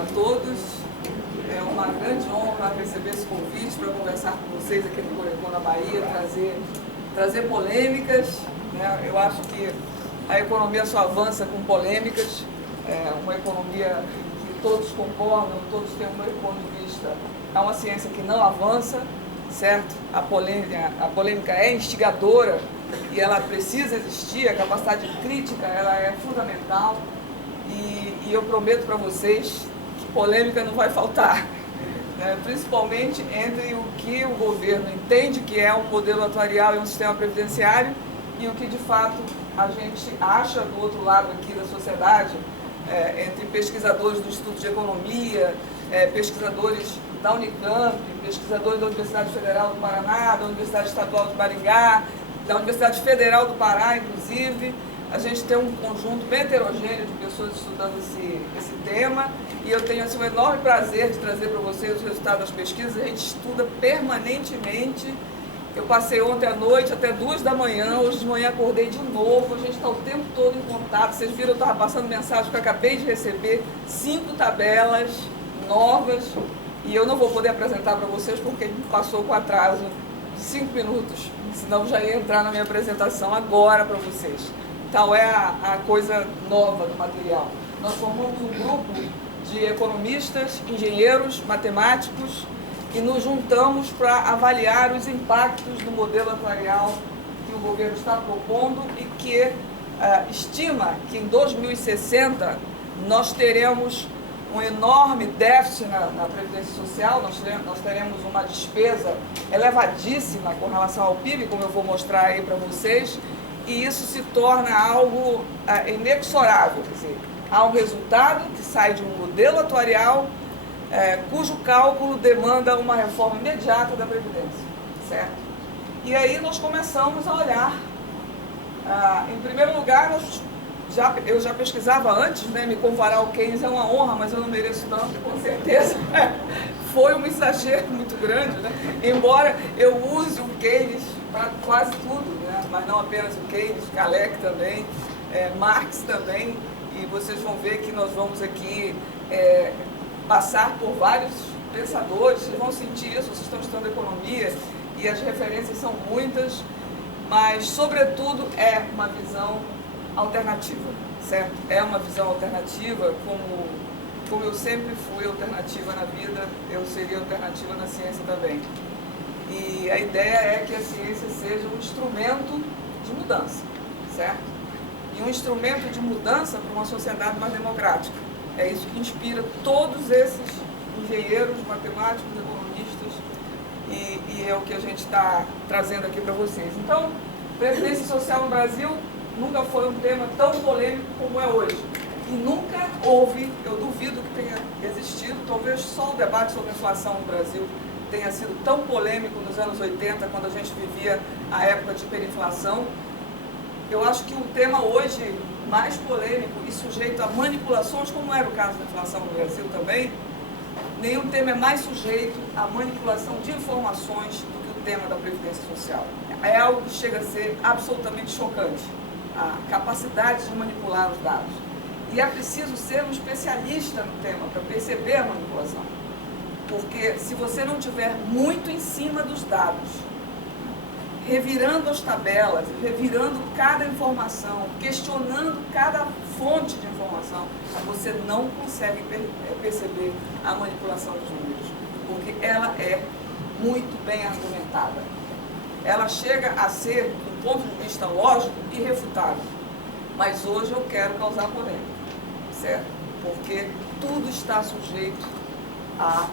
a todos. É uma grande honra receber esse convite para conversar com vocês aqui no Corecon na Bahia, trazer polêmicas, né? Eu acho que a economia só avança com polêmicas, uma economia que todos concordam, todos têm um mesmo ponto de vista. É uma ciência que não avança, certo? A polêmica é instigadora e ela precisa existir, a capacidade crítica ela é fundamental e eu prometo para vocês que polêmica não vai faltar, né? Principalmente entre o que o governo entende que é um modelo atuarial e um sistema previdenciário e o que de fato a gente acha do outro lado aqui da sociedade, entre pesquisadores do Instituto de Economia, pesquisadores da Unicamp, pesquisadores da Universidade Federal do Paraná, da Universidade Estadual de Maringá, da Universidade Federal do Pará, inclusive. A gente tem um conjunto bem heterogêneo de pessoas estudando esse tema e eu tenho assim, um enorme prazer de trazer para vocês os resultados das pesquisas. A gente estuda permanentemente. Eu passei ontem à noite até 2 da manhã, hoje de manhã acordei de novo, a gente está o tempo todo em contato. Vocês viram, eu estava passando mensagem que eu acabei de receber, 5 tabelas novas, e eu não vou poder apresentar para vocês porque passou com atraso de 5 minutos, senão já ia entrar na minha apresentação agora para vocês. Tal é a coisa nova do material. Nós formamos um grupo de economistas, engenheiros, matemáticos, e nos juntamos para avaliar os impactos do modelo atuarial que o governo está propondo e que estima que em 2060 nós teremos um enorme déficit na Previdência Social, nós teremos uma despesa elevadíssima com relação ao PIB, como eu vou mostrar aí para vocês, e isso se torna algo inexorável, quer dizer, há um resultado que sai de um modelo atuarial cujo cálculo demanda uma reforma imediata da Previdência, certo? E aí nós começamos a olhar, em primeiro lugar, eu já pesquisava antes, né? Me comparar ao Keynes é uma honra, mas eu não mereço tanto, com certeza. Foi um exagero muito grande, né? Embora eu use o Keynes para quase tudo, né? Mas não apenas o Keynes, Hayek também, Marx também, e vocês vão ver que nós vamos aqui passar por vários pensadores, vocês vão sentir isso, vocês estão estudando economia e as referências são muitas, mas sobretudo é uma visão alternativa, certo? É uma visão alternativa, como eu sempre fui alternativa na vida, eu seria alternativa na ciência também. E a ideia é que a ciência seja um instrumento de mudança, certo? E um instrumento de mudança para uma sociedade mais democrática. É isso que inspira todos esses engenheiros, matemáticos, economistas, e é o que a gente está trazendo aqui para vocês. Então, Previdência Social no Brasil nunca foi um tema tão polêmico como é hoje. E nunca houve, eu duvido que tenha existido, talvez só o debate sobre a inflação no Brasil tenha sido tão polêmico nos anos 80, quando a gente vivia a época de hiperinflação. Eu acho que o tema hoje mais polêmico e sujeito a manipulações, como era o caso da inflação no Brasil também, nenhum tema é mais sujeito à manipulação de informações do que o tema da Previdência Social. É algo que chega a ser absolutamente chocante, a capacidade de manipular os dados. E é preciso ser um especialista no tema para perceber a manipulação. Porque se você não tiver muito em cima dos dados, revirando as tabelas, revirando cada informação, questionando cada fonte de informação, você não consegue perceber a manipulação dos números, porque ela é muito bem argumentada. Ela chega a ser, do ponto de vista lógico, irrefutável. Mas hoje eu quero causar polêmica, certo? Porque tudo está sujeito a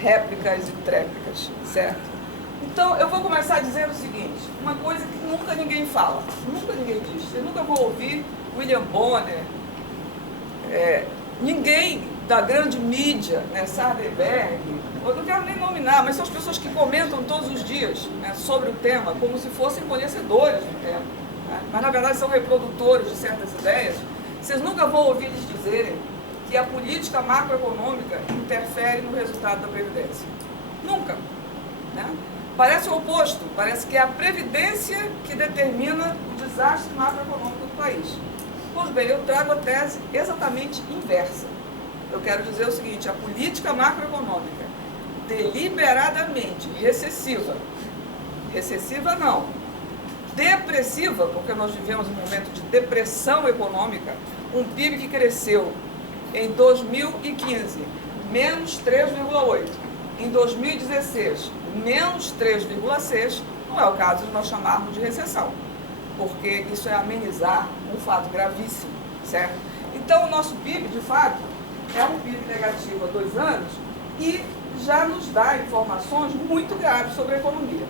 réplicas e tréplicas, certo? Então, eu vou começar dizendo o seguinte, uma coisa que nunca ninguém fala, nunca ninguém diz. Vocês nunca vão ouvir William Bonner, ninguém da grande mídia, né, Sardenberg, eu não quero nem nominar, mas são as pessoas que comentam todos os dias, né, sobre o tema, como se fossem conhecedores do tema, né, mas na verdade são reprodutores de certas ideias. Vocês nunca vão ouvir eles dizerem que a política macroeconômica interfere no resultado da Previdência. Nunca, né? Parece o oposto, parece que é a Previdência que determina o desastre macroeconômico do país. Pois bem, eu trago a tese exatamente inversa. Eu quero dizer o seguinte, a política macroeconômica deliberadamente recessiva não, depressiva, porque nós vivemos um momento de depressão econômica, um PIB que cresceu em 2015, menos 3,8%, em 2016, menos 3,6%, não é o caso de nós chamarmos de recessão, porque isso é amenizar um fato gravíssimo, certo? Então, o nosso PIB, de fato, é um PIB negativo há 2 anos e já nos dá informações muito graves sobre a economia.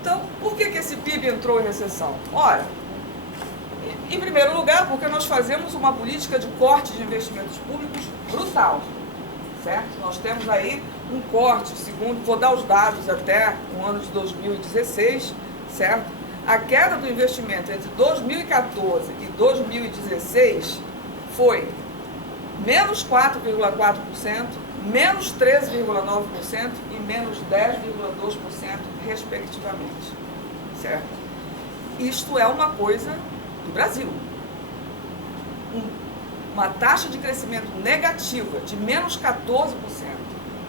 Então, por que esse PIB entrou em recessão? Ora, em primeiro lugar, porque nós fazemos uma política de corte de investimentos públicos brutal, certo? Nós temos aí um corte, segundo, vou dar os dados até o ano de 2016, certo? A queda do investimento entre 2014 e 2016 foi menos 4,4%, menos 13,9% e menos 10,2%, respectivamente, certo? Isto é uma coisa do Brasil. Uma taxa de crescimento negativa de menos 14%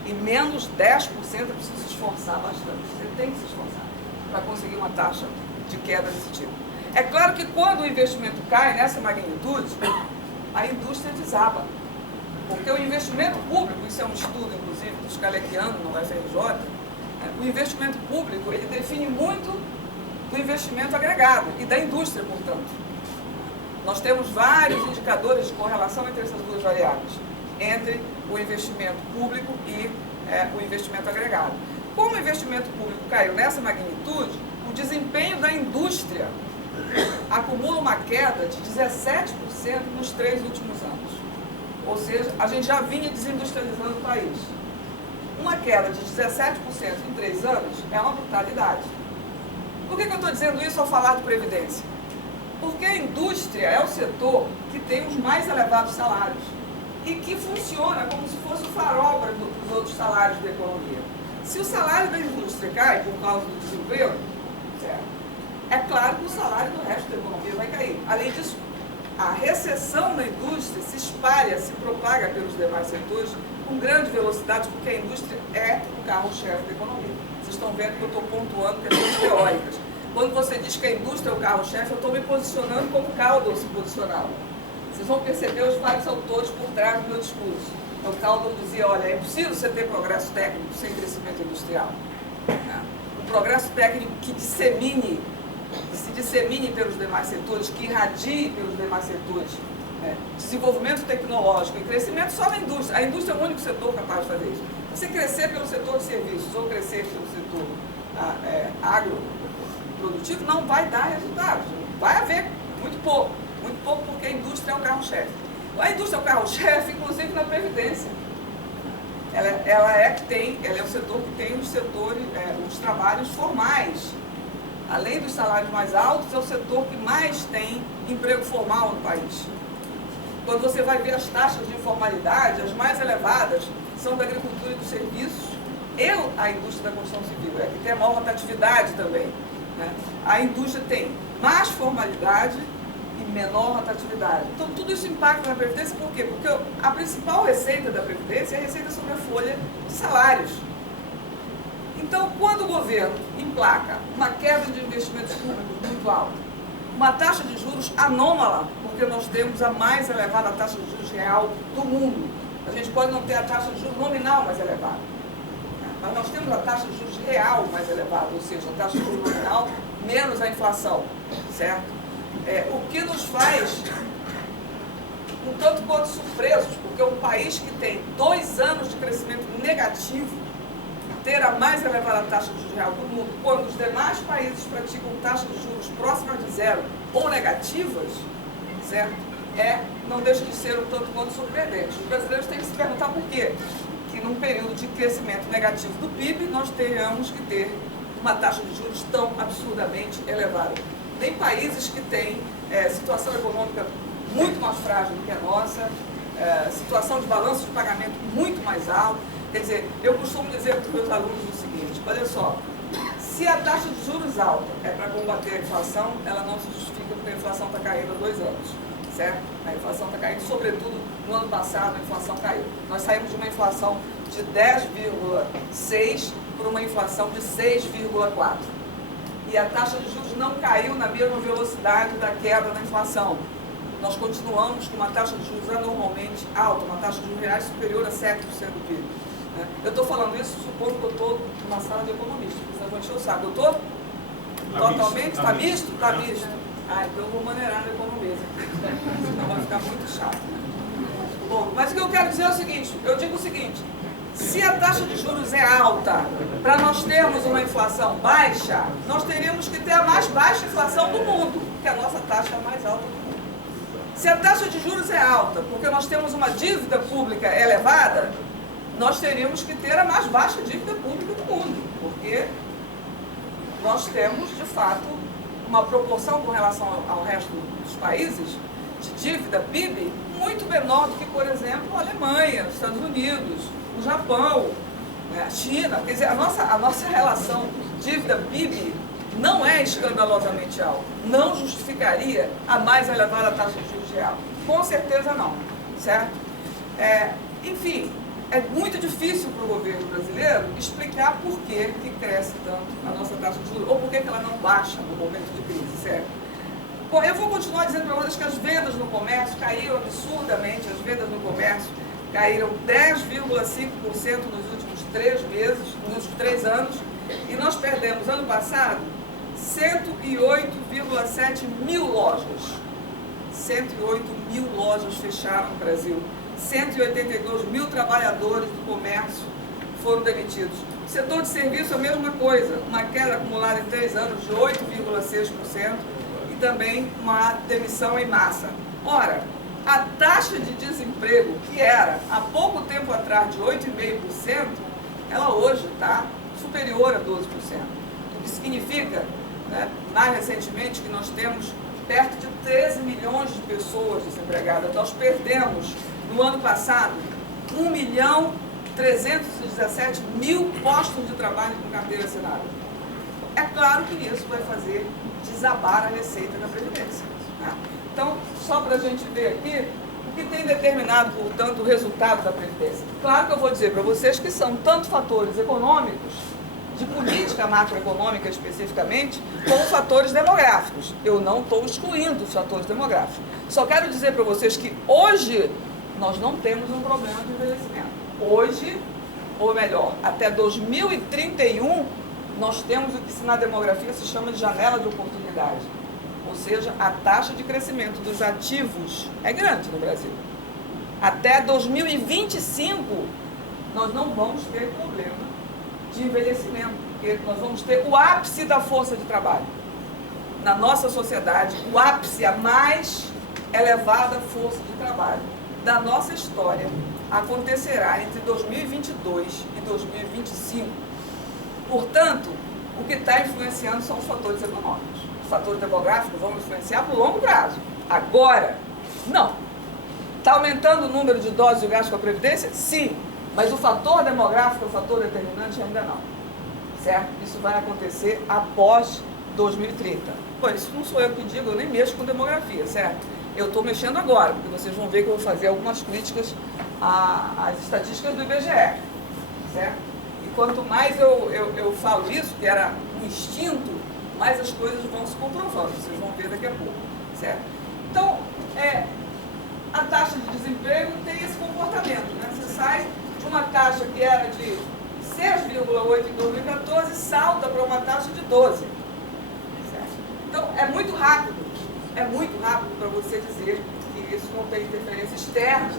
e menos 10%, é preciso se esforçar bastante. Você tem que se esforçar para conseguir uma taxa de queda desse tipo. É claro que quando o investimento cai nessa magnitude, a indústria desaba. Porque o investimento público, isso é um estudo, inclusive, do Scalechiano, no FRJ, o investimento público, ele define muito do investimento agregado e da indústria, portanto. Nós temos vários indicadores de correlação entre essas duas variáveis, entre o investimento público e o investimento agregado. Como o investimento público caiu nessa magnitude, o desempenho da indústria acumula uma queda de 17% nos 3 últimos anos. Ou seja, a gente já vinha desindustrializando o país. Uma queda de 17% em 3 anos é uma brutalidade. Por que eu estou dizendo isso ao falar de Previdência? Porque a indústria é o setor que tem os mais elevados salários e que funciona como se fosse o farol para os outros salários da economia. Se o salário da indústria cai por causa do desemprego, certo? É claro que o salário do resto da economia vai cair. Além disso, a recessão na indústria se espalha, se propaga pelos demais setores com grande velocidade, porque a indústria é o carro-chefe da economia. Vocês estão vendo que eu estou pontuando questões teóricas. Quando você diz que a indústria é o carro-chefe, eu estou me posicionando como Caldwell se posicionava. Vocês vão perceber os vários autores por trás do meu discurso. Então, Caldwell dizia, olha, é impossível você ter progresso técnico sem crescimento industrial. Um progresso técnico que se dissemine pelos demais setores, que irradie pelos demais setores. Desenvolvimento tecnológico e crescimento só na indústria. A indústria é o único setor capaz de fazer isso. Se crescer pelo setor de serviços ou crescer pelo setor agroprodutivo, não vai dar resultados. Vai haver muito pouco porque a indústria é o carro-chefe. A indústria é o carro-chefe, inclusive na Previdência. Ela é o setor que tem os trabalhos formais. Além dos salários mais altos, é o setor que mais tem emprego formal no país. Quando você vai ver as taxas de informalidade, as mais elevadas são da agricultura e dos serviços e a indústria da construção civil, é que tem a maior rotatividade também. A indústria tem mais formalidade e menor rotatividade. Então, tudo isso impacta na Previdência, por quê? Porque a principal receita da Previdência é a receita sobre a folha de salários. Então, quando o governo emplaca uma queda de investimentos públicos muito alta, uma taxa de juros anômala, porque nós temos a mais elevada taxa de juros real do mundo. A gente pode não ter a taxa de juros nominal mais elevada, mas nós temos a taxa de juros real mais elevada, ou seja, a taxa de juros nominal menos a inflação, certo? O que nos faz um tanto quanto surpresos, porque um país que tem 2 anos de crescimento negativo ter a mais elevada taxa de juros real do mundo, quando os demais países praticam taxas de juros próximas de zero ou negativas, certo? Não deixa de ser um tanto quanto surpreendente. Os brasileiros têm que se perguntar por quê que num período de crescimento negativo do PIB, nós tenhamos que ter uma taxa de juros tão absurdamente elevada. Tem países que têm situação econômica muito mais frágil do que a nossa, situação de balanço de pagamento muito mais alta. Quer dizer, eu costumo dizer para os meus alunos o seguinte, olha só, se a taxa de juros alta é para combater a inflação, ela não se justifica porque a inflação está caindo há 2 anos. certo? A inflação está caindo, sobretudo no ano passado a inflação caiu. Nós saímos de uma inflação de 10,6 para uma inflação de 6,4. E a taxa de juros não caiu na mesma velocidade da queda da inflação. Nós continuamos com uma taxa de juros anormalmente alta, uma taxa de juros reais superior a 7% do PIB. Né? Eu estou falando isso supondo que eu estou numa sala de economistas, vocês vão encher o saco. Eu estou totalmente? Está misto? Está misto. Ah, então eu vou maneirar na economia. Senão vai ficar muito chato. Né? Bom, mas o que eu quero dizer é o seguinte, eu digo o seguinte, se a taxa de juros é alta, para nós termos uma inflação baixa, nós teríamos que ter a mais baixa inflação do mundo, porque a nossa taxa é a mais alta do mundo. Se a taxa de juros é alta, porque nós temos uma dívida pública elevada, nós teríamos que ter a mais baixa dívida pública do mundo, porque nós temos, de fato, uma proporção com relação ao resto dos países de dívida PIB muito menor do que, por exemplo, a Alemanha, os Estados Unidos, o Japão, né, a China. Quer dizer, a nossa relação dívida-PIB não é escandalosamente alta. Não justificaria a mais elevada taxa de juros real. Com certeza não, certo? Enfim, é muito difícil para o governo brasileiro explicar por que cresce tanto a nossa taxa de juros, ou por que ela não baixa no momento de crise, certo? Bom, eu vou continuar dizendo para vocês que as vendas no comércio caíram absurdamente, as vendas no comércio caíram 10,5% nos últimos 3 meses, nos últimos 3 anos, e nós perdemos, ano passado, 108,7 mil lojas. 108 mil lojas fecharam no Brasil. 182 mil trabalhadores do comércio foram demitidos. O setor de serviço, a mesma coisa, uma queda acumulada em 3 anos de 8,6% e também uma demissão em massa. Ora, a taxa de desemprego, que era há pouco tempo atrás de 8,5%, ela hoje está superior a 12%. O que significa, né, mais recentemente, que nós temos perto de 13 milhões de pessoas desempregadas. Nós perdemos, no ano passado, 1.317.000 postos de trabalho com carteira assinada. É claro que isso vai fazer desabar a receita da Previdência. Né? Então, só para a gente ver aqui, o que tem determinado, portanto, o resultado da Previdência. Claro que eu vou dizer para vocês que são tanto fatores econômicos, de política macroeconômica especificamente, como fatores demográficos. Eu não estou excluindo os fatores demográficos. Só quero dizer para vocês que hoje nós não temos um problema de envelhecimento. Hoje, ou melhor, até 2031, nós temos o que na demografia se chama de janela de oportunidade. Ou seja, a taxa de crescimento dos ativos é grande no Brasil. Até 2025, nós não vamos ter problema de envelhecimento, porque nós vamos ter o ápice da força de trabalho. Na nossa sociedade, o ápice, a mais elevada força de trabalho da nossa história acontecerá entre 2022 e 2025. Portanto, o que está influenciando são os fatores econômicos. Os fatores demográficos vão influenciar por longo prazo. Agora, não. Está aumentando o número de idosos e o gasto com a Previdência? Sim. Mas o fator demográfico, o fator determinante, ainda não. Certo? Isso vai acontecer após 2030. Pô, isso não sou eu que digo, eu nem mexo com demografia, certo? Eu estou mexendo agora, porque vocês vão ver que eu vou fazer algumas críticas às estatísticas do IBGE, certo? E quanto mais eu falo isso, que era um instinto, mais as coisas vão se comprovando, vocês vão ver daqui a pouco, certo? Então, a taxa de desemprego tem esse comportamento, né? Você sai de uma taxa que era de 6,8 em 2014, salta para uma taxa de 12. Certo? Então, é muito rápido para você dizer que isso não tem interferência externa.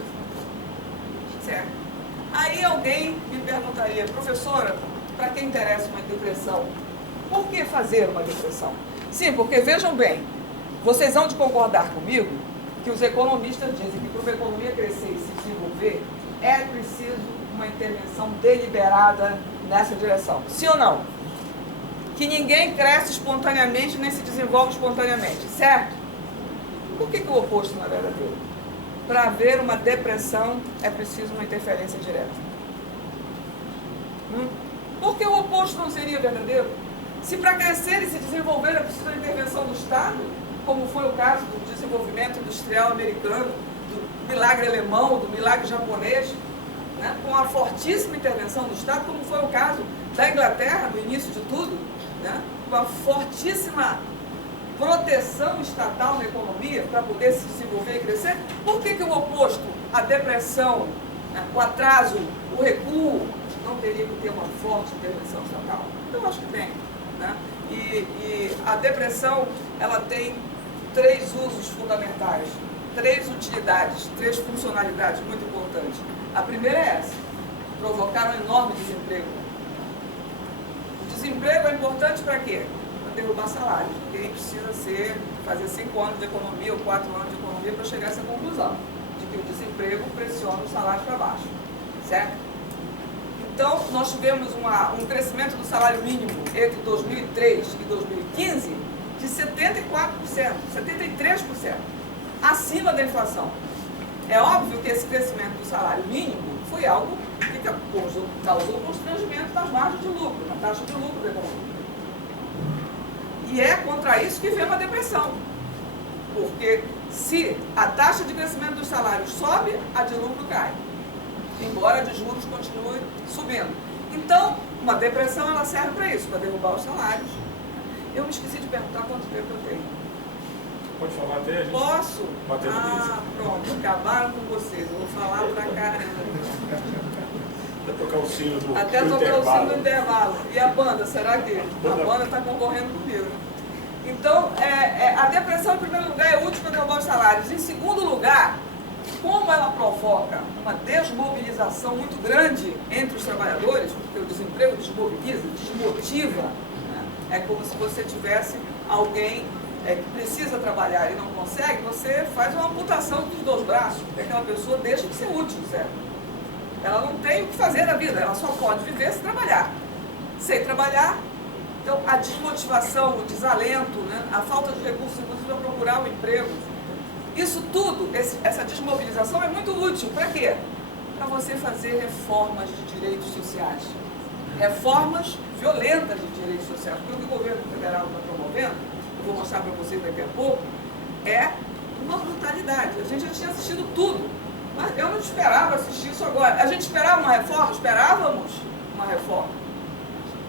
Certo? Aí alguém me perguntaria, professora, para quem interessa uma depressão, por que fazer uma depressão? Sim, porque vejam bem, vocês vão de concordar comigo que os economistas dizem que para uma economia crescer e se desenvolver, é preciso uma intervenção deliberada nessa direção. Sim ou não? Que ninguém cresce espontaneamente nem se desenvolve espontaneamente, certo? Por que o oposto não é verdadeiro? Para haver uma depressão é preciso uma interferência direta. Por que o oposto não seria verdadeiro? Se para crescer e se desenvolver é preciso a intervenção do Estado, como foi o caso do desenvolvimento industrial americano, do milagre alemão, do milagre japonês, né, com a fortíssima intervenção do Estado, como foi o caso da Inglaterra no início de tudo, né, com a fortíssima proteção estatal na economia para poder se desenvolver e crescer. Por que o oposto, a depressão, né, o atraso, o recuo, não teria que ter uma forte intervenção estatal? Eu acho que tem. Né? E a depressão, ela tem 3 usos fundamentais, 3 utilidades, 3 funcionalidades muito importantes. A primeira é essa: provocar um enorme desemprego. O desemprego é importante para quê? Para derrubar salários. Ninguém precisa fazer 5 anos de economia ou 4 anos de economia para chegar a essa conclusão, de que o desemprego pressiona o salário para baixo, certo? Então, nós tivemos um crescimento do salário mínimo entre 2003 e 2015 de 74%, 73%, acima da inflação. É óbvio que esse crescimento do salário mínimo foi algo que causou constrangimento nas margens de lucro, na taxa de lucro da economia. E é contra isso que vem uma depressão. Porque se a taxa de crescimento dos salários sobe, a de lucro cai, embora a de juros continue subindo. Então, uma depressão, ela serve para isso, para derrubar os salários. Eu me esqueci de perguntar quanto tempo eu tenho. Pode falar até a gente. Posso? Bater no Pronto, acabaram com vocês. Eu vou falar pra caramba. Até tocar o sino do Até tocar intervalo. o sino do intervalo. E a banda, será que? A banda está concorrendo comigo. Então, a depressão, em primeiro lugar, é útil para derrubar os salários. Em segundo lugar, como ela provoca uma desmobilização muito grande entre os trabalhadores, porque o desemprego desmobiliza, desmotiva, né? É como se você tivesse alguém que precisa trabalhar e não consegue, você faz uma amputação dos 2 braços, porque aquela pessoa deixa de ser útil, certo? Ela não tem o que fazer na vida, ela só pode viver se trabalhar. Sem trabalhar, então a desmotivação, o desalento, né? A falta de recursos, inclusive, para procurar um emprego. Isso tudo, essa desmobilização é muito útil. Para quê? Para você fazer reformas de direitos sociais. Reformas violentas de direitos sociais. Porque o que o governo federal está promovendo, eu vou mostrar para vocês daqui a pouco, é uma brutalidade. A gente já tinha assistido tudo, mas eu não esperava assistir isso agora. A gente esperava uma reforma? Esperávamos uma reforma,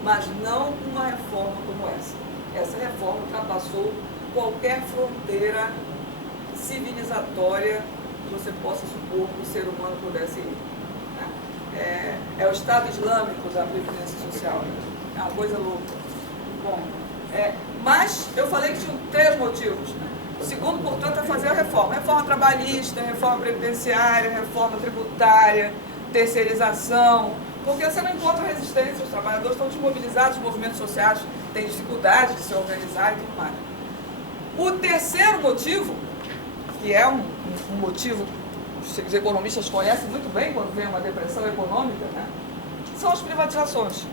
mas não uma reforma como essa. Essa reforma ultrapassou qualquer fronteira civilizatória que você possa supor que o ser humano pudesse ir. Né? É o Estado Islâmico da Previdência Social. É uma coisa louca. Bom, mas eu falei que tinham 3 motivos. Né? O segundo, portanto, é fazer a reforma. Reforma trabalhista, reforma previdenciária, reforma tributária, terceirização. Porque você não encontra resistência, os trabalhadores estão desmobilizados, os movimentos sociais têm dificuldade de se organizar e tudo mais. O terceiro motivo, que é um motivo que os economistas conhecem muito bem quando vem uma depressão econômica, né? São as privatizações.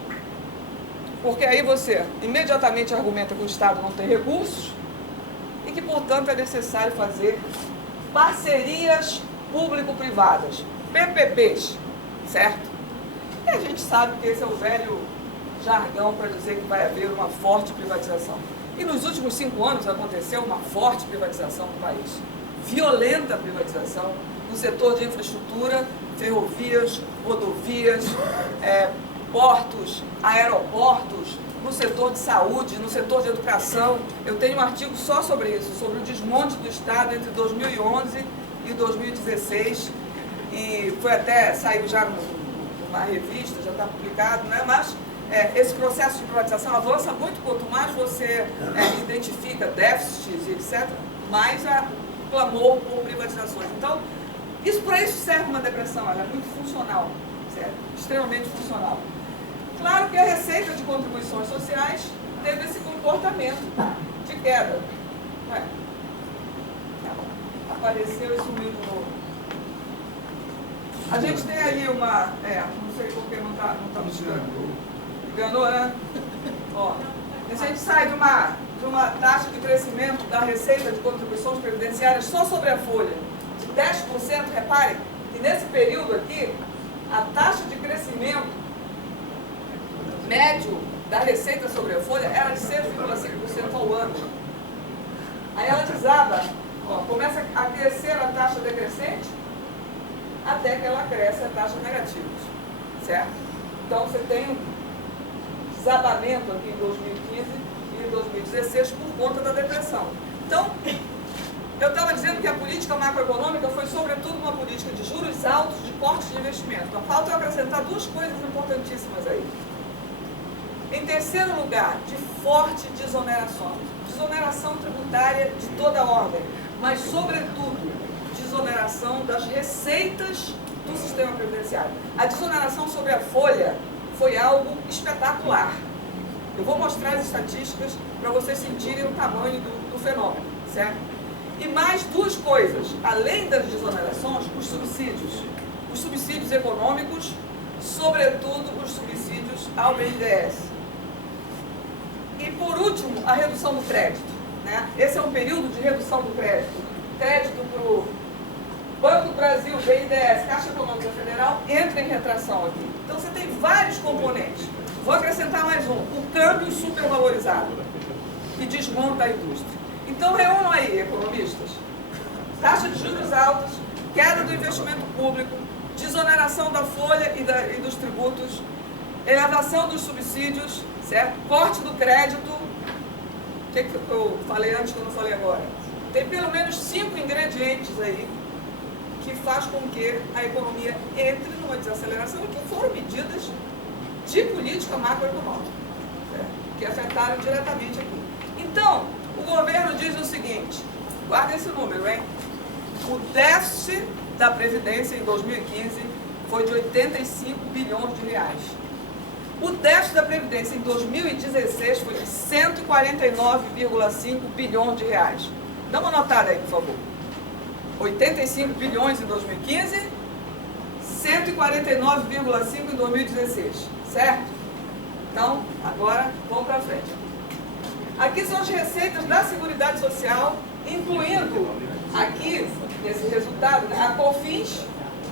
Porque aí você imediatamente argumenta que o Estado não tem recursos e que, portanto, é necessário fazer parcerias público-privadas, PPPs, certo? E a gente sabe que esse é o velho jargão para dizer que vai haver uma forte privatização. E nos últimos 5 anos aconteceu uma forte privatização no país. Violenta privatização no setor de infraestrutura, ferrovias, rodovias, portos, aeroportos, no setor de saúde, no setor de educação. Eu tenho um artigo só sobre isso, sobre o desmonte do Estado entre 2011 e 2016, e saiu já numa revista, já está publicado, né? Mas esse processo de privatização avança muito, quanto mais você identifica déficits e etc., mais clamor por privatizações. Então, para isso serve uma depressão, ela é muito funcional, certo? Extremamente funcional. Claro que a receita de contribuições sociais teve esse comportamento de queda. Apareceu e sumiu de novo. A gente tem aí não sei por que não está buscando. Enganou, né? Ó, a gente sai de uma taxa de crescimento da receita de contribuições previdenciárias só sobre a folha de 10%, reparem, que nesse período aqui, a taxa de crescimento médio da receita sobre a folha era de 6,5% ao ano. Aí ela desaba, ó, começa a crescer a taxa decrescente, até que ela cresce a taxa negativa, certo? Então você tem um desabamento aqui em 2015 e em 2016 por conta da depressão. Então, eu estava dizendo que a política macroeconômica foi sobretudo uma política de juros altos, de cortes de investimento. Então, falta eu acrescentar duas coisas importantíssimas aí. Em terceiro lugar, de forte desoneração. Desoneração tributária de toda ordem, mas, sobretudo, desoneração das receitas do sistema previdenciário. A desoneração sobre a folha foi algo espetacular. Eu vou mostrar as estatísticas para vocês sentirem o tamanho do fenômeno, certo? E mais duas coisas, além das desonerações, os subsídios econômicos, sobretudo os subsídios ao BNDES. E por último, a redução do crédito, né? Esse é um período de redução do crédito. Crédito para o Banco do Brasil, BNDES, Caixa Econômica Federal, entra em retração aqui. Então você tem vários componentes. Vou acrescentar mais um, o câmbio supervalorizado, que desmonta a indústria. Então reúnam aí, economistas, taxa de juros altos, queda do investimento público, desoneração da folha e dos tributos, elevação dos subsídios, certo? Corte do crédito. O que eu falei antes que eu não falei agora? Tem pelo menos 5 ingredientes aí que faz com que a economia entre numa desaceleração e que foram medidas de política macroeconômica, certo? Que afetaram diretamente aqui. Então, o governo diz o seguinte, guarda esse número, hein? O déficit da Previdência em 2015 foi de 85 bilhões de reais. O déficit da Previdência em 2016 foi de 149,5 bilhões de reais. Dá uma notada aí, por favor. 85 bilhões em 2015, 149,5 em 2016, certo? Então, agora, vamos para frente. Aqui são as receitas da Seguridade Social, incluindo aqui, nesse resultado, a COFINS,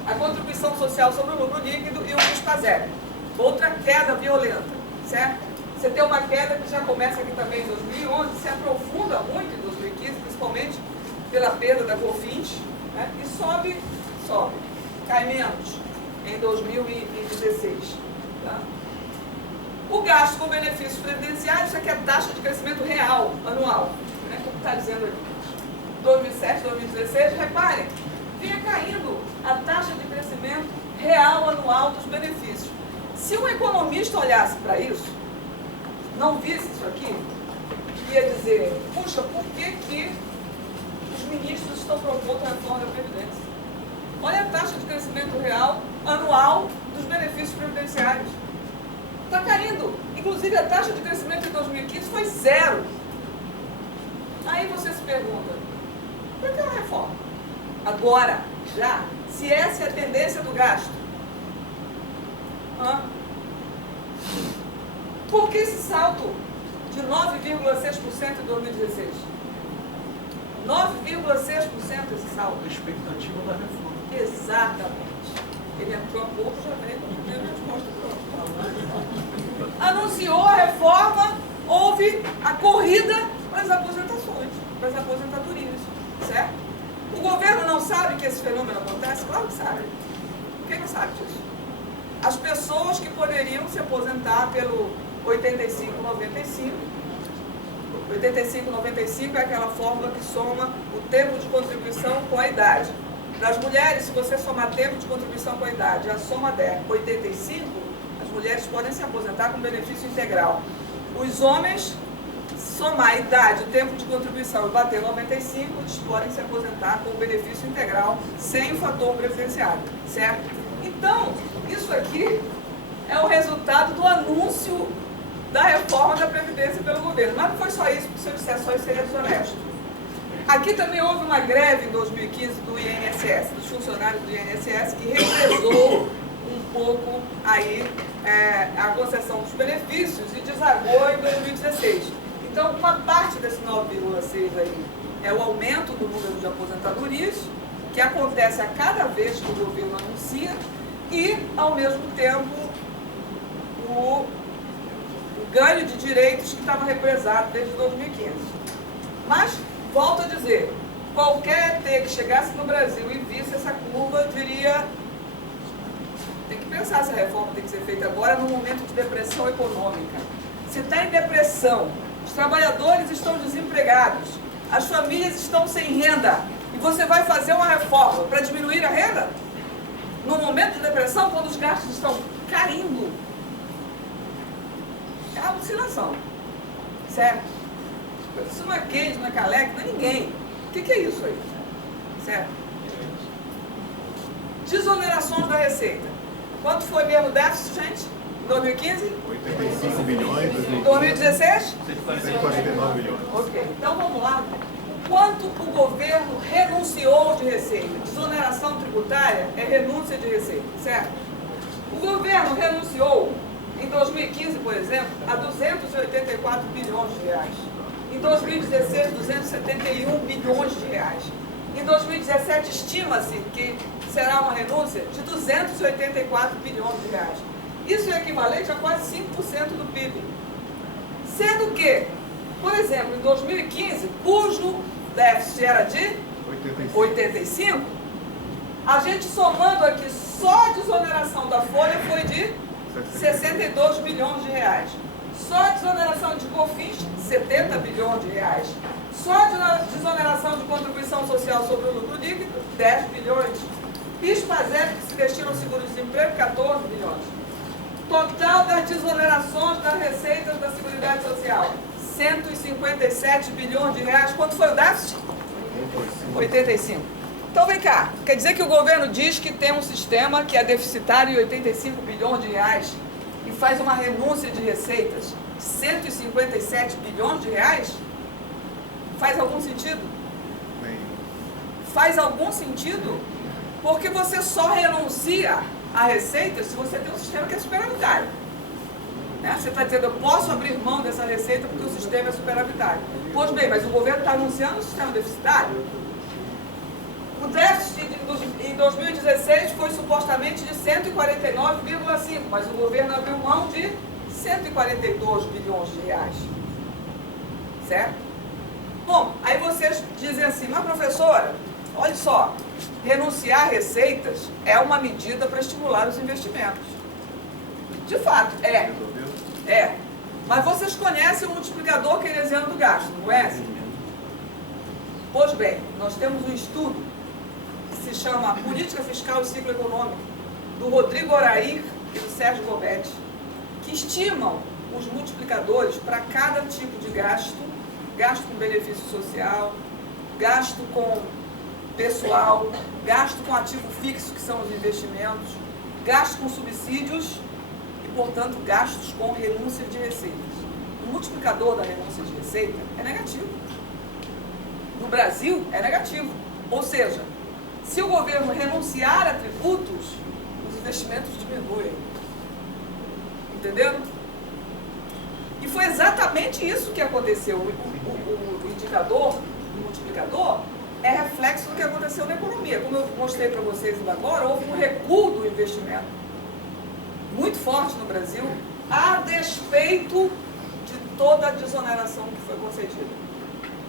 a Contribuição Social sobre o Lucro Líquido e o PIS/PASEP. Outra queda violenta, certo? Você tem uma queda que já começa aqui também em 2011, se aprofunda muito em 2015, principalmente pela perda da COFINS, né? E sobe, cai menos em 2016. Tá? O gasto com benefícios previdenciários, isso aqui é a taxa de crescimento real, anual, né? Como está dizendo aqui. 2007, 2016, reparem, vinha caindo a taxa de crescimento real anual dos benefícios. Se um economista olhasse para isso, não visse isso aqui, ia dizer, puxa, por que os ministros estão propondo a reforma da Previdência? Olha a taxa de crescimento real anual dos benefícios previdenciários. Está caindo. Inclusive, a taxa de crescimento em 2015 foi 0. Aí você se pergunta, por que uma reforma? Agora, já, se essa é a tendência do gasto, por que esse salto de 9,6% em 2016? 9,6% esse salto. A expectativa da reforma. Exatamente. Ele entrou há pouco, já veio com a primeira resposta pronta. Anunciou a reforma, houve a corrida para as aposentações, para as aposentadorias, certo? O governo não sabe que esse fenômeno acontece? Claro que sabe. Quem não sabe disso? As pessoas que poderiam se aposentar pelo 85-95. 85-95 é aquela fórmula que soma o tempo de contribuição com a idade. Nas mulheres, se você somar tempo de contribuição com a idade, a soma der 85, as mulheres podem se aposentar com benefício integral. Os homens, somar a idade, o tempo de contribuição e bater 95, eles podem se aposentar com benefício integral, sem o fator previdenciário, certo? Então, isso aqui é o resultado do anúncio da reforma da Previdência pelo governo. Mas não foi só isso, porque se eu dissesse só isso seria desonesto. Aqui também houve uma greve em 2015 do INSS, dos funcionários do INSS, que represou um pouco aí a concessão dos benefícios e desagou em 2016. Então, uma parte desse 9,6 aí é o aumento do número de aposentadorias, que acontece a cada vez que o governo anuncia, e, ao mesmo tempo, o ganho de direitos que estava represado desde 2015. Mas volto a dizer, qualquer ET que chegasse no Brasil e visse essa curva, diria, tem que pensar se a reforma tem que ser feita agora, num momento de depressão econômica. Se está em depressão, os trabalhadores estão desempregados, as famílias estão sem renda, e você vai fazer uma reforma para diminuir a renda? No momento de depressão, quando os gastos estão caindo, é alucinação, certo? Isso não é Keynes, não é Kalec, não é ninguém. O que é isso aí? Certo? Desonerações da receita. Quanto foi mesmo o déficit, gente? Em 2015? 85 bilhões. Em 2016? 149 bilhões. Ok, então vamos lá. Quanto o governo renunciou de receita? Desoneração tributária é renúncia de receita, certo? O governo renunciou, em 2015, por exemplo, a 284 bilhões de reais. Em 2016, 271 bilhões de reais. Em 2017, estima-se que será uma renúncia de 284 bilhões de reais. Isso é equivalente a quase 5% do PIB. Sendo que, por exemplo, em 2015, cujo déficit era de 85, a gente somando aqui só a desoneração da folha foi de 62 bilhões de reais. Só a desoneração de COFINS, 70 bilhões de reais. Só a desoneração de contribuição social sobre o lucro líquido, 10 bilhões. PIS/PASEP, que se destina ao seguro-desemprego, 14 bilhões. Total das desonerações das receitas da Seguridade Social, 157 bilhões de reais. Quanto foi o déficit? 85. Então vem cá, quer dizer que o governo diz que tem um sistema que é deficitário em 85 bilhões de reais e faz uma renúncia de receitas de 157 bilhões de reais? Faz algum sentido? Faz algum sentido? Porque você só renuncia a receitas se você tem um sistema que é superavitário. Né? Você está dizendo, eu posso abrir mão dessa receita porque o sistema é superavitário. Pois bem, mas o governo está anunciando um sistema deficitário. O déficit em 2016 foi supostamente de 149,5, mas o governo abriu mão de 142 bilhões de reais. Certo? Bom, aí vocês dizem assim, mas professora, olha só, renunciar a receitas é uma medida para estimular os investimentos. De fato, é. É. Mas vocês conhecem o multiplicador keynesiano do gasto, não conhecem? Pois bem, nós temos um estudo que se chama Política Fiscal e Ciclo Econômico, do Rodrigo Orair e do Sérgio Gobetti, que estimam os multiplicadores para cada tipo de gasto, gasto com benefício social, gasto com pessoal, gasto com ativo fixo, que são os investimentos, gasto com subsídios e, portanto, gastos com renúncia de receitas. O multiplicador da renúncia de receita é negativo. No Brasil, é negativo. Ou seja, se o governo renunciar a tributos, os investimentos diminuem. Entendendo? E foi exatamente isso que aconteceu. O indicador, o multiplicador, é reflexo do que aconteceu na economia. Como eu mostrei para vocês ainda agora, houve um recuo do investimento muito forte no Brasil, a despeito de toda a desoneração que foi concedida.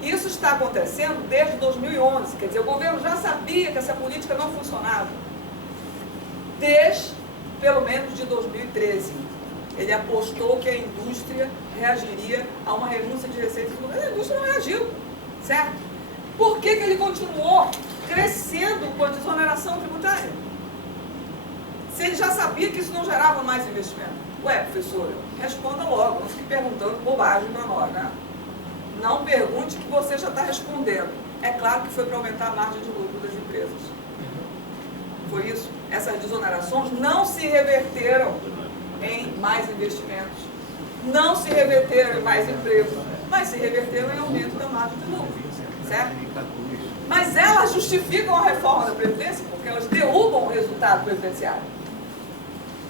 Isso está acontecendo desde 2011, quer dizer, o governo já sabia que essa política não funcionava, desde pelo menos de 2013. Ele apostou que a indústria reagiria a uma renúncia de receitas do governo. A indústria não reagiu, certo? Por que ele continuou crescendo com a desoneração tributária? Se ele já sabia que isso não gerava mais investimento. Ué, professora, responda logo, não fique perguntando bobagem para nós, né? Não pergunte que você já está respondendo. É claro que foi para aumentar a margem de lucro das empresas. Foi isso. Essas desonerações não se reverteram em mais investimentos, não se reverteram em mais empregos, mas se reverteram em aumento da margem de lucro. Certo? Mas elas justificam a reforma da Previdência porque elas derrubam o resultado previdenciário.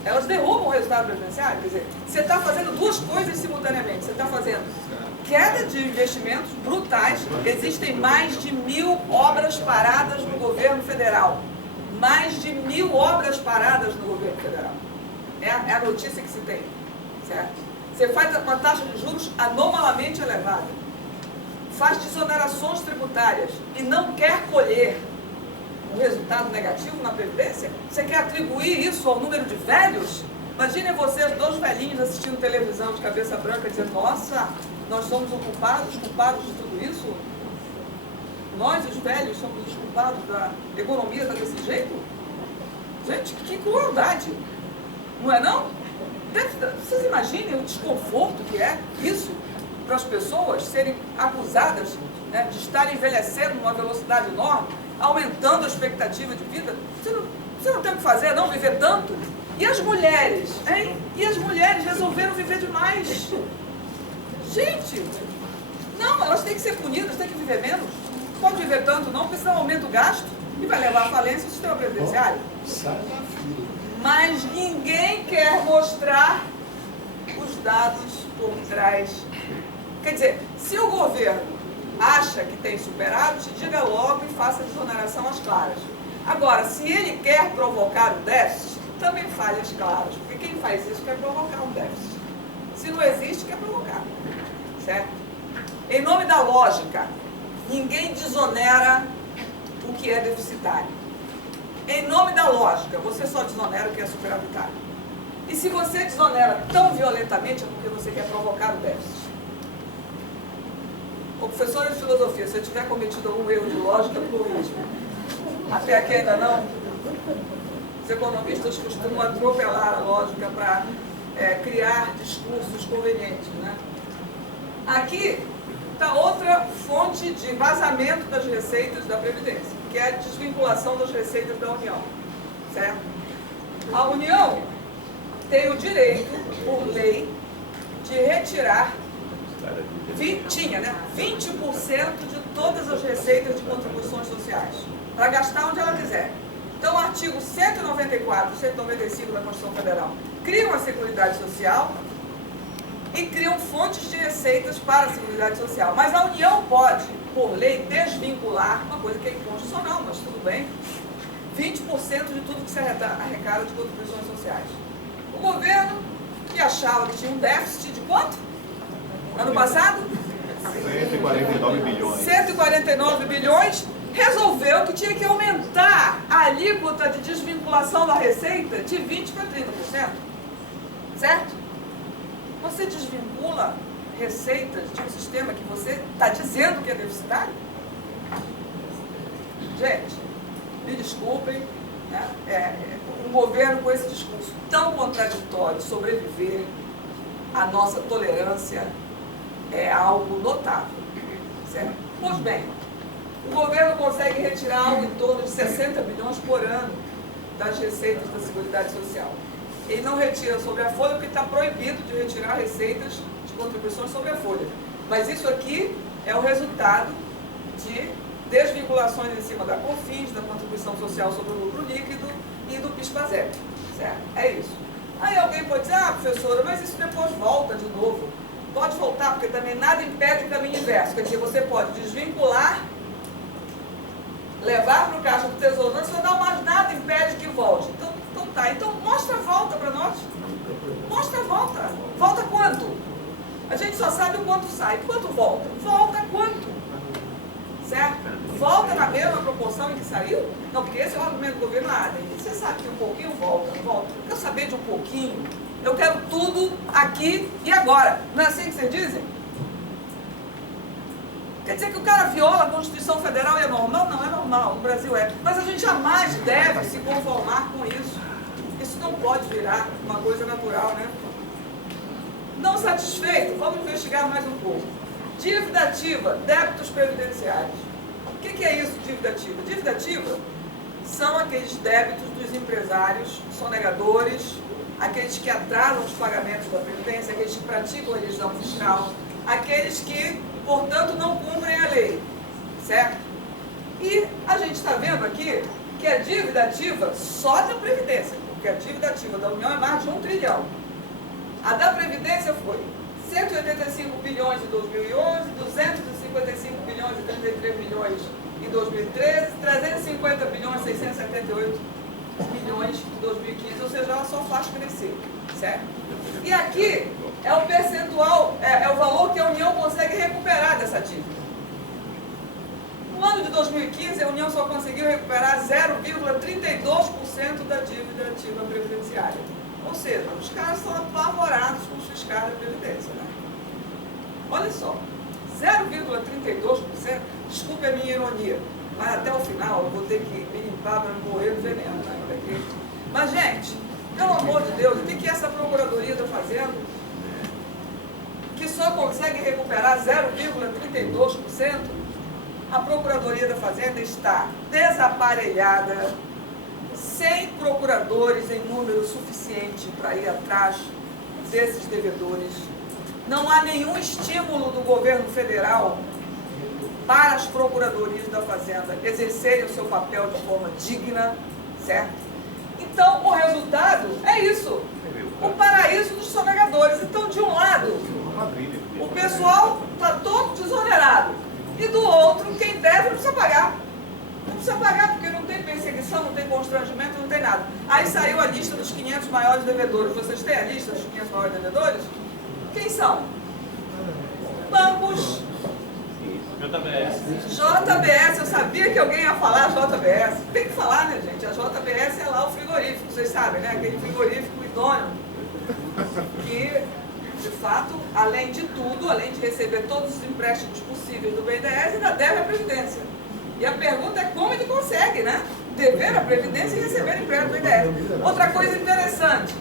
Elas derrubam o resultado previdenciário. Quer dizer, você está fazendo duas coisas simultaneamente. Você está fazendo queda de investimentos brutais. Existem mais de 1.000 obras paradas no governo federal. Mais de 1.000 obras paradas no governo federal. É a notícia que se tem. Certo? Você faz uma taxa de juros anomalamente elevada. faz desonerações tributárias e não quer colher um resultado negativo na Previdência? Você quer atribuir isso ao número de velhos? Imaginem vocês, 2 velhinhos assistindo televisão de cabeça branca, dizendo, nossa, nós somos os culpados de tudo isso? Nós, os velhos, somos os culpados da economia está desse jeito? Gente, que crueldade! Não é não? Vocês imaginem o desconforto que é isso para as pessoas serem acusadas, né, de estarem envelhecendo numa velocidade enorme, aumentando a expectativa de vida? Você não tem o que fazer, não? Viver tanto? E as mulheres, hein? E as mulheres resolveram viver demais. Gente, não, elas têm que ser punidas, têm que viver menos. Não pode viver tanto não, porque senão aumenta o gasto e vai levar à falência o sistema previdenciário. Mas ninguém quer mostrar os dados por trás. Quer dizer, se o governo acha que tem superávit, diga logo e faça a desoneração às claras. Agora, se ele quer provocar o déficit, também fale às claras, porque quem faz isso quer provocar um déficit. Se não existe, quer provocar. Certo? Em nome da lógica, ninguém desonera o que é deficitário. Em nome da lógica, você só desonera o que é superavitário. E se você desonera tão violentamente, é porque você quer provocar o déficit. Ô, professora de filosofia, se eu tiver cometido algum erro de lógica, corrija. Até aqui ainda não. Os economistas costumam atropelar a lógica para criar discursos convenientes, né? Aqui está outra fonte de vazamento das receitas da Previdência, que é a desvinculação das receitas da União, certo? A União tem o direito, por lei, de retirar 20% de todas as receitas de contribuições sociais, para gastar onde ela quiser. Então, o artigo 194 e 195 da Constituição Federal criam a Seguridade Social e criam fontes de receitas para a Seguridade Social. Mas a União pode, por lei, desvincular, uma coisa que é inconstitucional, mas tudo bem, 20% de tudo que se arrecada de contribuições sociais. O governo, que achava que tinha um déficit de quanto? Ano passado? 149 bilhões. 149 bilhões, resolveu que tinha que aumentar a alíquota de desvinculação da receita de 20% para 30%. Certo? Você desvincula receitas de um sistema que você está dizendo que é deficitário? Gente, me desculpem, né? Um governo com esse discurso tão contraditório, sobreviver à nossa tolerância é algo notável. Certo? Pois bem, o governo consegue retirar algo em torno de 60 bilhões por ano das receitas da Seguridade Social. Ele não retira sobre a folha porque está proibido de retirar receitas de contribuições sobre a folha. Mas isso aqui é o resultado de desvinculações em cima da COFINS, da contribuição social sobre o lucro líquido e do PIS/PASEP. Certo? É isso. Aí alguém pode dizer, professora, mas isso depois volta de novo. Pode voltar, porque também nada impede o caminho inverso. Quer dizer, você pode desvincular, levar para o caixa do Tesouro Nacional, mas nada impede que volte. Então tá. Então mostra a volta para nós. Mostra a volta. Volta quanto? A gente só sabe o quanto sai. Quanto volta? Volta quanto? Certo? Volta na mesma proporção em que saiu? Não, porque esse é o argumento do governo. Você sabe que um pouquinho volta. Volta. Eu quero saber de um pouquinho. Eu quero tudo aqui e agora. Não é assim que vocês dizem? Quer dizer que o cara viola a Constituição Federal e é normal? Não é normal, no Brasil é. Mas a gente jamais deve se conformar com isso. Isso não pode virar uma coisa natural, né? Não satisfeito, vamos investigar mais um pouco. Dívida ativa, débitos previdenciários. O que é isso, dívida ativa? Dívida ativa são aqueles débitos dos empresários sonegadores, aqueles que atrasam os pagamentos da Previdência, aqueles que praticam a elisão fiscal, aqueles que, portanto, não cumprem a lei, certo? E a gente está vendo aqui que a dívida ativa só da Previdência, porque a dívida ativa da União é mais de 1 trilhão. A da Previdência foi 185 bilhões em 2011, 255 bilhões e 33 milhões em 2013, 350 bilhões e 678 milhões em 2015, ou seja, ela só faz crescer, certo? E aqui é o percentual, é o valor que a União consegue recuperar dessa dívida. No ano de 2015, a União só conseguiu recuperar 0,32% da dívida ativa previdenciária. Ou seja, os caras estão apavorados com os fiscais da Previdência, né? Olha só, 0,32%, desculpe a minha ironia, mas até o final eu vou ter que me limpar para não morrer do veneno, né? Mas, gente, pelo amor de Deus, o que essa Procuradoria está fazendo? Que só consegue recuperar 0,32%? A Procuradoria da Fazenda está desaparelhada, sem procuradores em número suficiente para ir atrás desses devedores. Não há nenhum estímulo do governo federal para as procuradorias da Fazenda exercerem o seu papel de forma digna, certo? Então, o resultado é isso, o paraíso dos sonegadores. Então, de um lado, o pessoal está todo desonerado, e do outro, quem deve não precisa pagar. Não precisa pagar porque não tem perseguição, não tem constrangimento, não tem nada. Aí saiu a lista dos 500 maiores devedores. Vocês têm a lista dos 500 maiores devedores? Quem são? Bancos. JBS, eu sabia que alguém ia falar JBS. Tem que falar, né, gente? A JBS é lá o frigorífico, vocês sabem, né? Aquele frigorífico idôneo. Que, de fato, além de tudo, além de receber todos os empréstimos possíveis do BNDES, ainda deve a Previdência. E a pergunta é como ele consegue, né? Dever a Previdência e receber empréstimo do BNDES. Outra coisa interessante,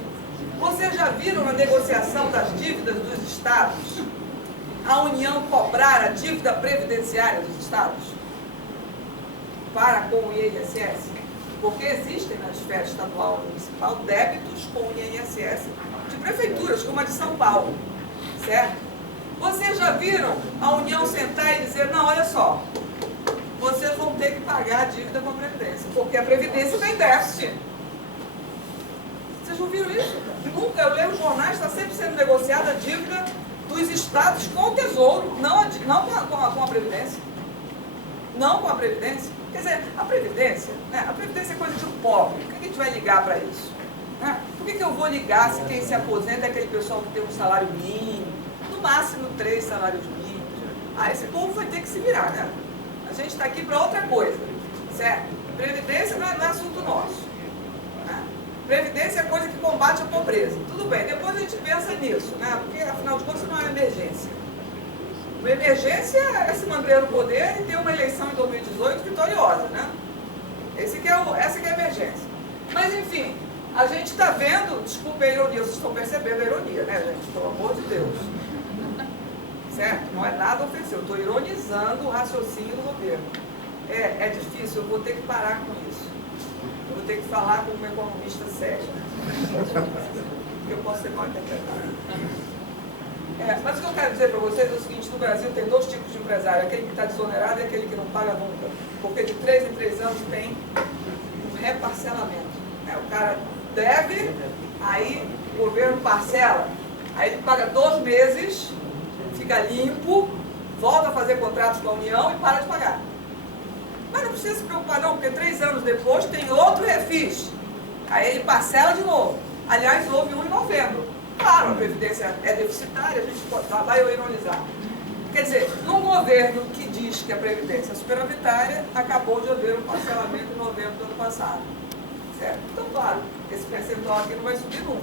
vocês já viram na negociação das dívidas dos estados a União cobrar a dívida previdenciária dos estados para com o INSS? Porque existem na esfera estadual e municipal débitos com o INSS de prefeituras, como a de São Paulo, certo? Vocês já viram a União sentar e dizer, não, olha só, vocês vão ter que pagar a dívida com a Previdência, porque a Previdência tem déficit. Vocês não viram isso? Nunca, eu leio os jornais, está sempre sendo negociada a dívida dos estados com o Tesouro, não com a Previdência. Não com a Previdência. Quer dizer, a Previdência, né? A Previdência é coisa de pobre. Por que a gente vai ligar para isso? Né? Por que eu vou ligar se quem se aposenta é aquele pessoal que tem um salário mínimo, no máximo 3 salários mínimos? Ah, esse povo vai ter que se virar, né? A gente está aqui para outra coisa, certo? Previdência não é assunto nosso. Né? Previdência é coisa que combate a pobreza. Tudo bem, depois a gente pensa nisso, né? Porque afinal de contas não é uma emergência. Uma emergência é se manter no poder e ter uma eleição em 2018 vitoriosa, né? Essa que é a emergência. Mas enfim, a gente está vendo, desculpa a ironia, vocês estão percebendo a ironia, né, gente? Pelo amor de Deus. Certo? Não é nada ofensivo, eu estou ironizando o raciocínio do governo. É difícil, eu vou ter que parar com isso. Eu vou ter que falar como um economista sério. Porque eu posso ser mal interpretado. Mas o que eu quero dizer para vocês é o seguinte, no Brasil tem 2 tipos de empresário, aquele que está desonerado e aquele que não paga nunca. Porque de 3 em 3 anos tem um reparcelamento. O cara deve, aí o governo parcela, aí ele paga 2 meses, fica limpo, volta a fazer contratos com a União e para de pagar. Mas não precisa se preocupar não, porque 3 anos depois tem outro refis. Aí ele parcela de novo. Aliás, houve um em novembro. Claro, a Previdência é deficitária, a gente vai eu ironizar. Quer dizer, num governo que diz que a Previdência é superavitária, acabou de haver um parcelamento em novembro do ano passado. Certo? Então, claro, esse percentual aqui não vai subir nunca.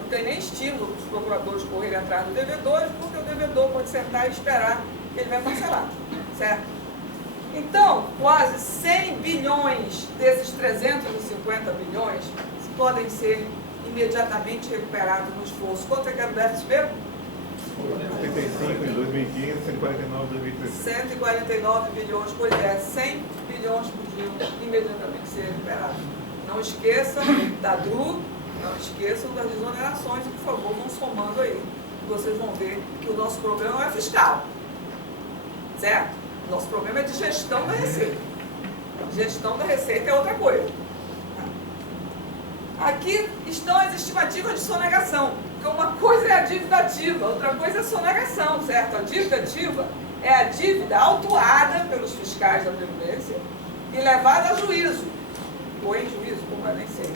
Não tem nem estímulo para os procuradores correrem atrás dos devedores, porque o devedor pode sentar e esperar que ele vai parcelar. Certo? Então, quase 100 bilhões desses 350 bilhões podem ser imediatamente recuperados no esforço. Quanto é que era o déficit mesmo? 75 em 2015, 149 em 2016. 149 bilhões, pois é, 100 bilhões podiam imediatamente ser recuperados. Não esqueçam da DRU, não esqueçam das desonerações e, por favor, vão somando aí. Vocês vão ver que o nosso problema não é fiscal. Certo? O nosso problema é de gestão da receita. Gestão da receita é outra coisa. Aqui estão as estimativas de sonegação. Porque uma coisa é a dívida ativa, outra coisa é a sonegação, certo? A dívida ativa é a dívida autuada pelos fiscais da Previdência e levada a juízo. Ou em juízo, como eu nem sei.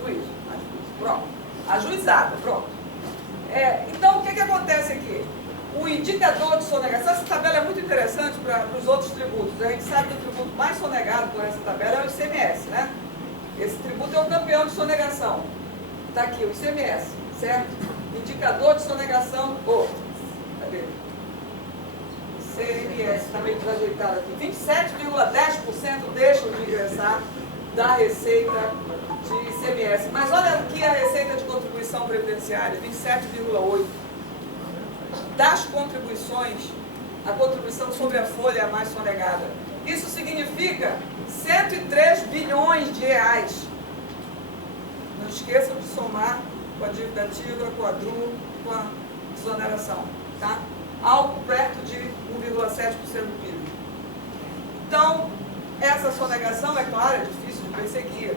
Juízo, pronto. Ajuizada, pronto. Então, o que acontece aqui? o indicador de sonegação, essa tabela é muito interessante para os outros tributos. A gente sabe que o tributo mais sonegado por essa tabela é o ICMS, né? Esse tributo é o campeão de sonegação. Está aqui, o ICMS, certo? Indicador de sonegação, cadê? ICMS, está meio desajeitado aqui. 27,10% deixam de ingressar da receita de ICMS. Mas olha aqui a receita de contribuição previdenciária, 27,8%. Das contribuições, a contribuição sobre a folha é a mais sonegada. Isso significa 103 bilhões de reais. Não esqueçam de somar com a dívida ativa, com a DRU, com a desoneração, tá? Algo perto de 1,7% do PIB. Então, essa sonegação, é claro, é difícil de perseguir.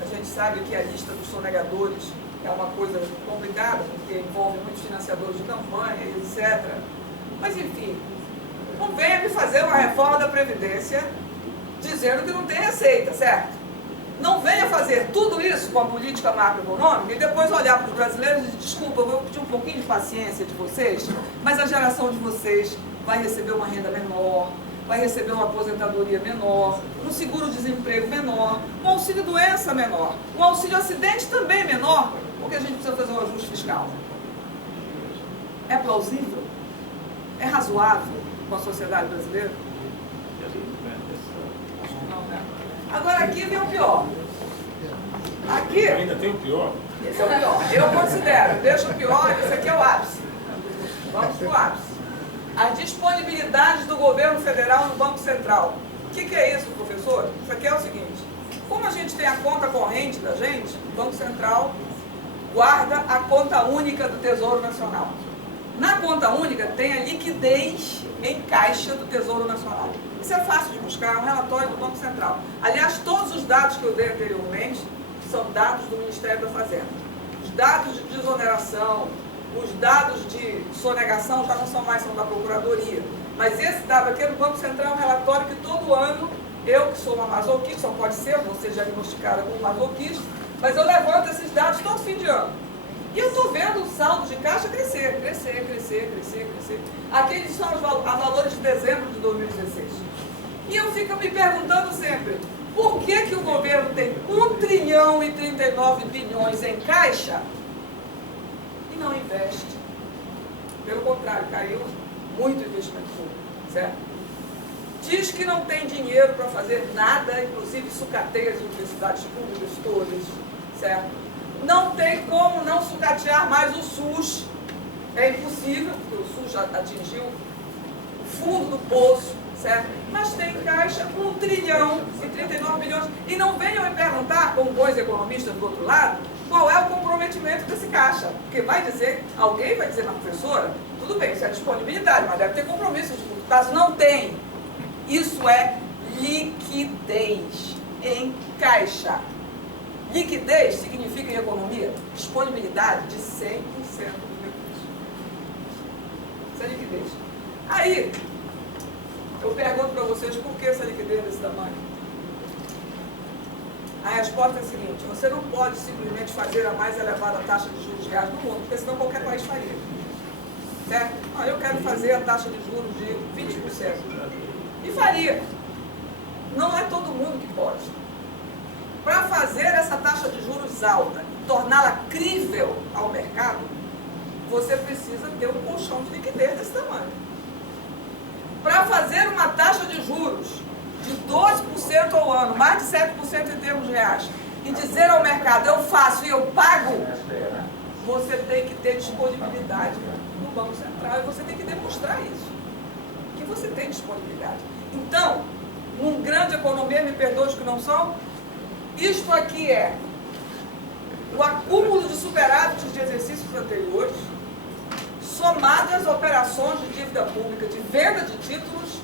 A gente sabe que a lista dos sonegadores é uma coisa complicada, porque envolve muitos financiadores de campanha, etc. Mas, enfim, não venha me fazer uma reforma da Previdência dizendo que não tem receita, certo? Não venha fazer tudo isso com a política macroeconômica e depois olhar para os brasileiros e dizer, desculpa, eu vou pedir um pouquinho de paciência de vocês, mas a geração de vocês vai receber uma renda menor, vai receber uma aposentadoria menor, um seguro-desemprego menor, um auxílio-doença menor, um auxílio-acidente também menor, porque a gente precisa fazer um ajuste fiscal. É plausível? É razoável com a sociedade brasileira? Não, né? Agora aqui vem o pior. Aqui... Ainda tem o pior? Esse é o pior. Eu considero. Deixa o pior, esse aqui é o ápice. Vamos para o ápice. As disponibilidades do governo federal no Banco Central. O que é isso, professor? Isso aqui é o seguinte. Como a gente tem a conta corrente da gente, o Banco Central guarda a conta única do Tesouro Nacional. Na conta única tem a liquidez em caixa do Tesouro Nacional. Isso é fácil de buscar, é um relatório do Banco Central. Aliás, todos os dados que eu dei anteriormente são dados do Ministério da Fazenda. Os dados de desoneração, os dados de sonegação já não são mais, são da Procuradoria. Mas esse dado aqui do Banco Central é um relatório que todo ano, eu que sou uma masoquista, só pode ser, você diagnosticada como masoquista, mas eu levanto esses dados todo fim de ano. E eu estou vendo o saldo de caixa crescer. Aqueles são os valores de dezembro de 2016. E eu fico me perguntando sempre, por que o governo tem 1 trilhão e 39 bilhões em caixa e não investe? Pelo contrário, caiu muito investimento público, certo? Diz que não tem dinheiro para fazer nada, inclusive sucateia as universidades públicas todas, certo? Não tem como não sucatear mais o SUS, é impossível, porque o SUS já atingiu o fundo do poço, certo? Mas tem em caixa 1 trilhão e 39 bilhões. E não venham me perguntar, como bons economistas do outro lado, qual é o comprometimento desse caixa. Porque vai dizer, alguém vai dizer na professora, tudo bem, isso é disponibilidade, mas deve ter compromisso de curto prazo. Não tem. Isso é liquidez em caixa. Liquidez significa em economia disponibilidade de 100% dos recursos. Isso é liquidez. Aí, eu pergunto para vocês por que essa liquidez desse tamanho? A resposta é a seguinte, você não pode simplesmente fazer a mais elevada taxa de juros reais do mundo, porque senão qualquer país faria. Certo? Eu quero fazer a taxa de juros de 20%. E faria. Não é todo mundo que pode. Para fazer essa taxa de juros alta e torná-la crível ao mercado, você precisa ter um colchão de liquidez desse tamanho. Para fazer uma taxa de juros de 12% ao ano, mais de 7% em termos reais, e dizer ao mercado, eu faço e eu pago, você tem que ter disponibilidade no Banco Central e você tem que demonstrar isso, que você tem disponibilidade. Então, num grande economia, me perdoe os que não são, isto aqui é o acúmulo de superávites de exercícios anteriores, somado às operações de dívida pública, de venda de títulos,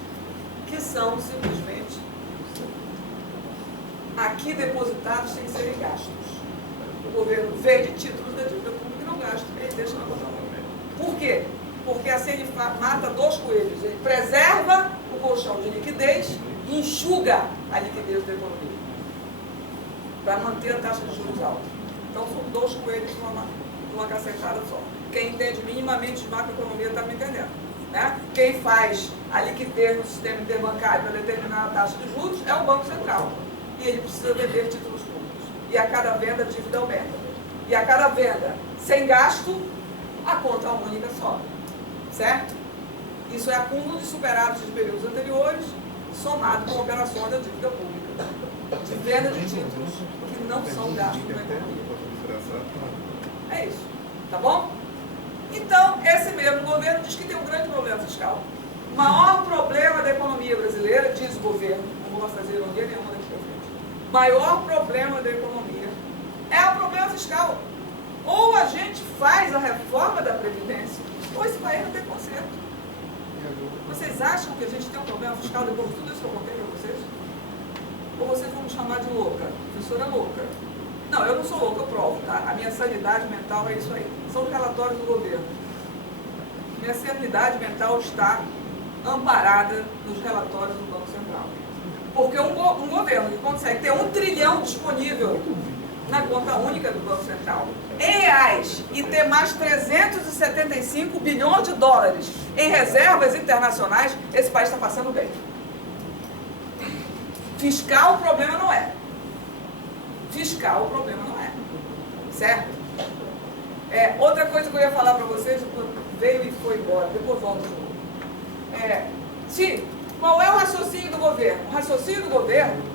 que são simplesmente aqui depositados sem serem gastos. O governo vende títulos da dívida pública e não gasta, ele deixa na conta pública. Por quê? Porque assim ele mata 2 coelhos, ele preserva o colchão de liquidez e enxuga a liquidez da economia, para manter a taxa de juros alta. Então são 2 coelhos numa cacetada só. Quem entende minimamente de macroeconomia está me entendendo. né? Quem faz a liquidez no sistema interbancário para determinar a taxa de juros é o Banco Central. E ele precisa vender títulos públicos. E a cada venda, a dívida aumenta. E a cada venda, sem gasto, a conta única sobe. Certo? Isso é acúmulo de superados de períodos anteriores, somado com operações da dívida pública, de venda de títulos que não são gastos na economia. É isso. Tá bom? Então, esse mesmo governo diz que tem um grande problema fiscal. O maior problema da economia brasileira, diz o governo, não vou fazer ironia nenhuma daqui para frente, o maior problema da economia é o problema fiscal. Ou a gente faz a reforma da Previdência, ou esse país não tem conserto. Vocês acham que a gente tem um problema fiscal depois de tudo isso que eu contei para vocês? Ou vocês vão me chamar de louca? Professora louca. Não, eu não sou louca, eu provo, tá? A minha sanidade mental é isso aí. São os relatórios do governo. Minha sanidade mental está amparada nos relatórios do Banco Central. Porque um governo que consegue ter 1 trilhão disponível na conta única do Banco Central, em reais, e ter mais 375 bilhões de dólares em reservas internacionais, esse país está passando bem. Fiscal o problema não é. Fiscal o problema não é. Certo? Outra coisa que eu ia falar para vocês, veio e foi embora, depois volto de novo. Qual é o raciocínio do governo? O raciocínio do governo,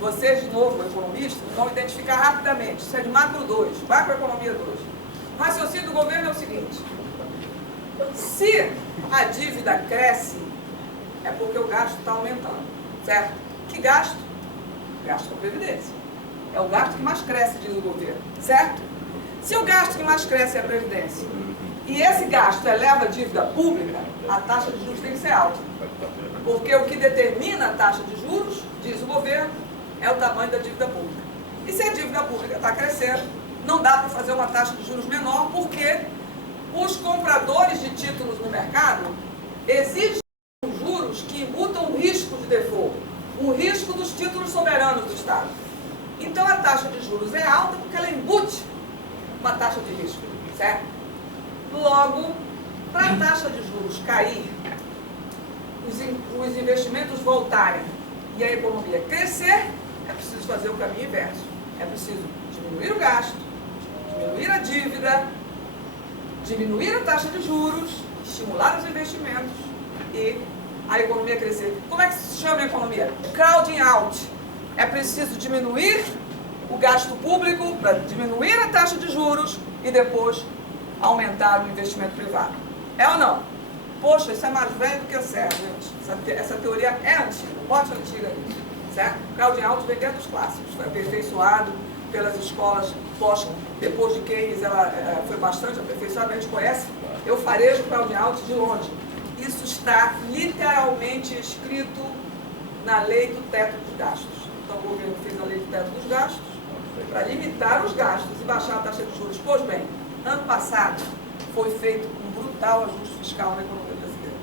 vocês, de novo, economistas, vão identificar rapidamente. Isso é de macro 2, macroeconomia 2. O raciocínio do governo é o seguinte: se a dívida cresce, é porque o gasto está aumentando. Certo? Que gasto? Gasto com Previdência. É o gasto que mais cresce, diz o governo. Certo? Se o gasto que mais cresce é a Previdência, e esse gasto eleva a dívida pública, a taxa de juros tem que ser alta. Porque o que determina a taxa de juros, diz o governo, é o tamanho da dívida pública. E se a dívida pública está crescendo, não dá para fazer uma taxa de juros menor, porque os compradores de títulos no mercado exigem juros que imputam o risco de default, o risco dos títulos soberanos do Estado. Então a taxa de juros é alta porque ela embute uma taxa de risco, certo? Logo, para a taxa de juros cair, os investimentos voltarem e a economia crescer, é preciso fazer o caminho inverso. É preciso diminuir o gasto, diminuir a dívida, diminuir a taxa de juros, estimular os investimentos e a economia crescer. Como é que se chama a economia? Crowding out. É preciso diminuir o gasto público para diminuir a taxa de juros e depois aumentar o investimento privado. É ou não? Poxa, isso é mais velho do que a Serra, gente. Essa teoria é antiga, bote antiga ali, certo? Crowding out vem dentro dos clássicos, foi aperfeiçoado pelas escolas depois de Keynes, ela foi bastante aperfeiçoada, a gente conhece. Eu farejo crowding out de longe. Isso está literalmente escrito na lei do teto dos gastos. Então o governo fez a lei do teto dos gastos para limitar os gastos e baixar a taxa de juros. Pois bem, ano passado foi feito um brutal ajuste fiscal na economia brasileira.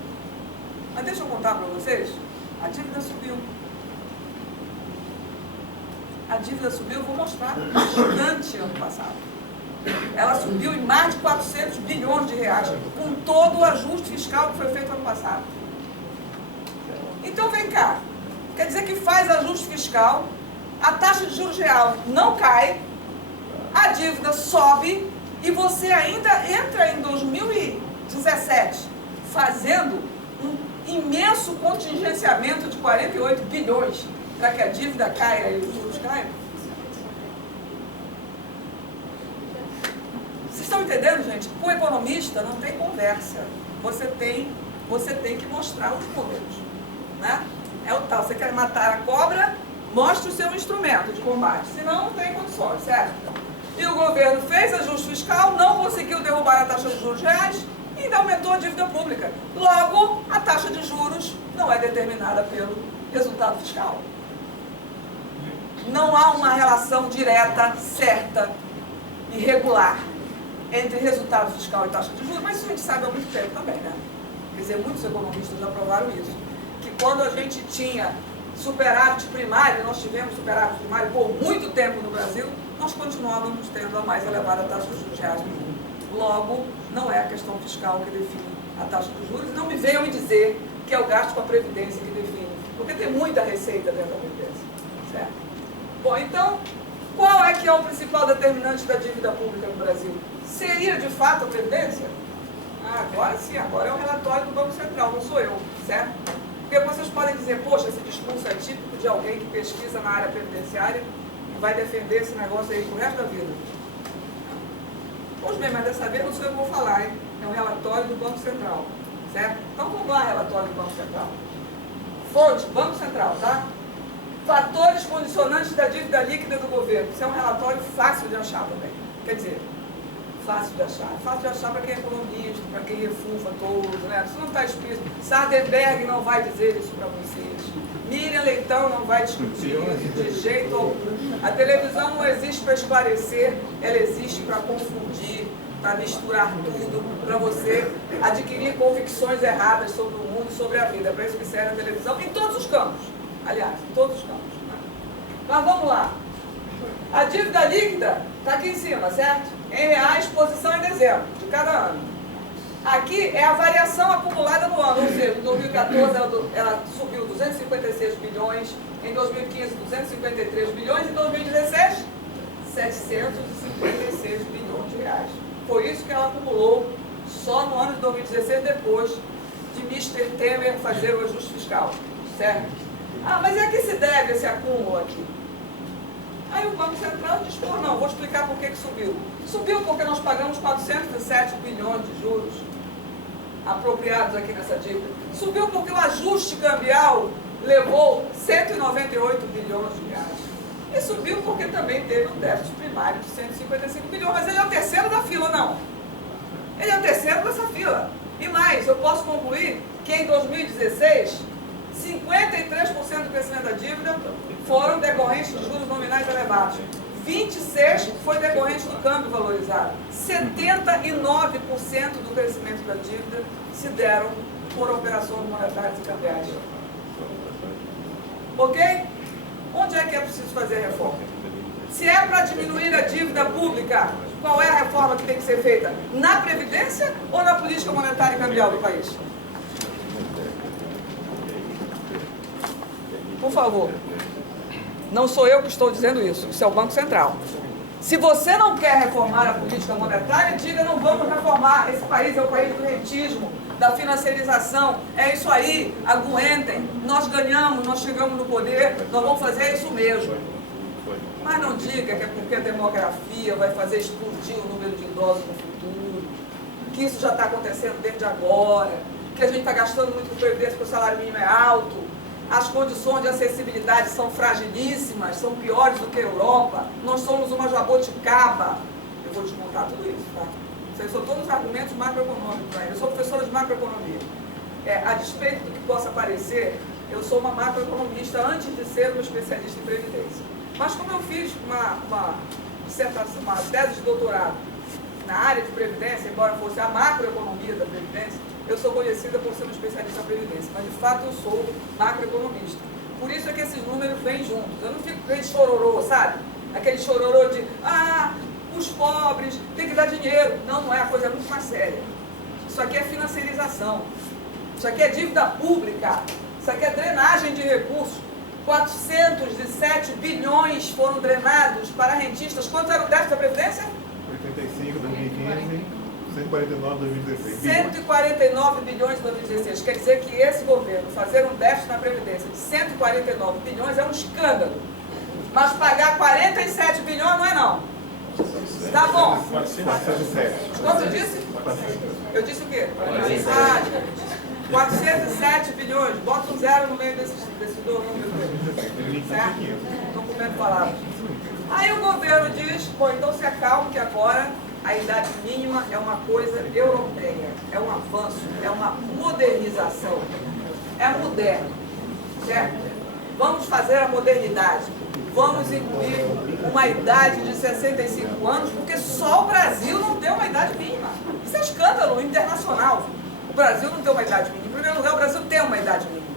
Mas deixa eu contar para vocês, a dívida subiu. A dívida subiu, eu vou mostrar, bastante ano passado. Ela subiu em mais de 400 bilhões de reais, com todo o ajuste fiscal que foi feito ano passado. Então vem cá, quer dizer que faz ajuste fiscal, a taxa de juros real não cai, a dívida sobe e você ainda entra em 2017 fazendo um imenso contingenciamento de 48 bilhões para que a dívida caia e os juros caiam. Vocês estão entendendo, gente? Com o economista não tem conversa. Você tem que mostrar os números, né? É o tal, você quer matar a cobra, mostre o seu instrumento de combate, senão não tem condições, certo? E o governo fez ajuste fiscal, não conseguiu derrubar a taxa de juros reais e ainda aumentou a dívida pública. Logo, a taxa de juros não é determinada pelo resultado fiscal. Não há uma relação direta, certa e regular entre resultado fiscal e taxa de juros, mas isso a gente sabe há muito tempo também, né? Quer dizer, muitos economistas já provaram isso. Que quando a gente tinha superávit primário, nós tivemos superávit primário por muito tempo no Brasil, nós continuávamos tendo a mais elevada taxa de juros reais do mundo. Logo, não é a questão fiscal que define a taxa de juros. Não me venham me dizer que é o gasto com a Previdência que define, porque tem muita receita dentro da Previdência. Certo? Bom, então, qual é que é o principal determinante da dívida pública no Brasil? Seria, de fato, a Previdência? Agora sim, agora é o relatório do Banco Central, não sou eu, certo? Porque vocês podem dizer, poxa, esse discurso é típico de alguém que pesquisa na área previdenciária e vai defender esse negócio aí pro resto da vida. Pois bem, mas dessa vez não sou eu que vou falar, hein? É um relatório do Banco Central, certo? Então vamos lá, relatório do Banco Central. Fonte, Banco Central, tá? Fatores condicionantes da dívida líquida do governo. Isso é um relatório fácil de achar também. Quer dizer, fácil de achar. Fácil de achar para quem é economista, para quem refufa todo, né? Isso não está explícito. Sardenberg não vai dizer isso para vocês. Miriam Leitão não vai discutir de jeito algum. A televisão não existe para esclarecer, ela existe para confundir, para misturar tudo, para você adquirir convicções erradas sobre o mundo e sobre a vida. É para isso que serve a televisão, em todos os campos. Aliás, em todos os campos. Né? Mas vamos lá. A dívida líquida está aqui em cima, certo? Em reais, posição em dezembro de cada ano. Aqui é a variação acumulada no ano, ou seja, em 2014 ela subiu 256 bilhões, em 2015 253 bilhões, e em 2016 756 bilhões de reais. Foi isso que ela acumulou só no ano de 2016, depois de Mr. Temer fazer o ajuste fiscal, certo? Mas a que se deve esse acúmulo aqui? Aí o Banco Central diz, pô, não, vou explicar por que subiu. Subiu porque nós pagamos 407 bilhões de juros apropriados aqui nessa dívida. Subiu porque o ajuste cambial levou 198 bilhões de reais. E subiu porque também teve um déficit primário de 155 bilhões. Mas ele é o terceiro da fila, não. Ele é o terceiro dessa fila. E mais, eu posso concluir que em 2016, 53% do crescimento da dívida foram decorrentes de juros nominais elevados. 26% foi decorrente do câmbio valorizado. 79% do crescimento da dívida se deram por operações monetárias e cambiais. Ok? Onde é que é preciso fazer reforma? Se é para diminuir a dívida pública, qual é a reforma que tem que ser feita? Na Previdência ou na política monetária e cambial do país? Por favor. Não sou eu que estou dizendo isso, isso é o Banco Central. Se você não quer reformar a política monetária, diga, não vamos reformar. Esse país é o país do rentismo, da financiarização. É isso aí, aguentem. Nós ganhamos, nós chegamos no poder, nós vamos fazer isso mesmo. Mas não diga que é porque a demografia vai fazer explodir o número de idosos no futuro, que isso já está acontecendo desde agora, que a gente está gastando muito com previdência porque o salário mínimo é alto. As condições de acessibilidade são fragilíssimas, são piores do que a Europa. Nós somos uma jaboticaba. Eu vou desmontar tudo isso, tá? Isso são todos argumentos macroeconômicos. Tá? Eu sou professora de macroeconomia. A despeito do que possa parecer, eu sou uma macroeconomista antes de ser uma especialista em previdência. Mas como eu fiz uma dissertação, uma tese de doutorado na área de previdência, embora fosse a macroeconomia da previdência, eu sou conhecida por ser uma especialista em previdência, mas de fato eu sou macroeconomista. Por isso é que esses números vêm juntos. Eu não fico com aquele chororô, sabe? Aquele chororô de, os pobres têm que dar dinheiro. Não, não é, a coisa é muito mais séria. Isso aqui é financiarização. Isso aqui é dívida pública. Isso aqui é drenagem de recursos. 407 bilhões foram drenados para rentistas. Quanto era o déficit da Previdência? 85 em 2015, 149 em 2016. 149 bilhões em 2016. Quer dizer que esse governo fazer um déficit na Previdência de 149 bilhões é um escândalo. Mas pagar 47 bilhões não é não. Tá bom. 407. Quanto eu disse? Eu disse o quê? 407 bilhões. Bota um zero no meio desses dois números. Certo? Estou comendo palavras. Aí o governo diz, bom, então se acalme que agora a idade mínima é uma coisa europeia, é um avanço, é uma modernização, é moderno, certo? Vamos fazer a modernidade, vamos incluir uma idade de 65 anos, porque só o Brasil não tem uma idade mínima. Isso é escândalo internacional. O Brasil não tem uma idade mínima. Em primeiro lugar, o Brasil tem uma idade mínima.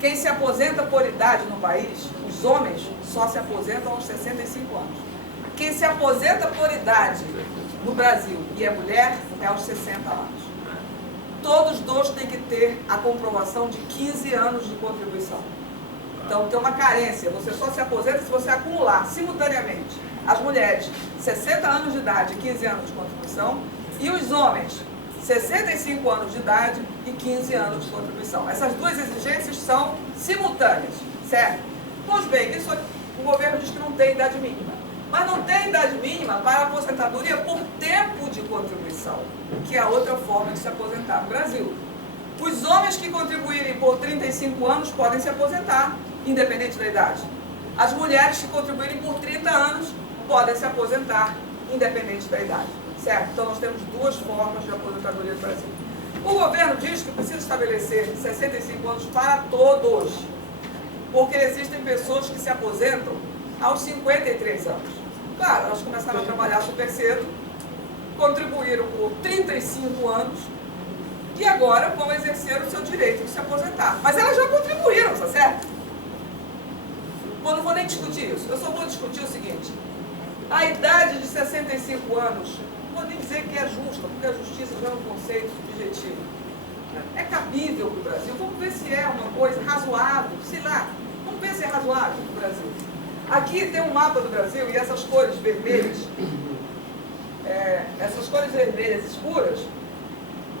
Quem se aposenta por idade no país, os homens, só se aposentam aos 65 anos. Quem se aposenta por idade no Brasil e é mulher, é aos 60 anos. Todos dois têm que ter a comprovação de 15 anos de contribuição. Então tem uma carência, você só se aposenta se você acumular simultaneamente as mulheres 60 anos de idade e 15 anos de contribuição e os homens 65 anos de idade e 15 anos de contribuição. Essas duas exigências são simultâneas, certo? Pois bem, isso o governo diz que não tem idade mínima. Mas não tem idade mínima para a aposentadoria por tempo de contribuição, que é a outra forma de se aposentar no Brasil. Os homens que contribuírem por 35 anos podem se aposentar, independente da idade. As mulheres que contribuírem por 30 anos podem se aposentar, independente da idade. Certo? Então nós temos duas formas de aposentadoria no Brasil. O governo diz que precisa estabelecer 65 anos para todos, porque existem pessoas que se aposentam aos 53 anos. Claro, elas começaram a trabalhar super cedo, contribuíram por 35 anos e agora vão exercer o seu direito de se aposentar. Mas elas já contribuíram, está certo? Bom, não vou nem discutir isso, eu só vou discutir o seguinte: a idade de 65 anos, não vou nem dizer que é justa, porque a justiça já é um conceito subjetivo. É cabível para o Brasil, vamos ver se é uma coisa razoável, sei lá, vamos ver se é razoável para o Brasil. Aqui tem um mapa do Brasil e essas cores vermelhas, escuras,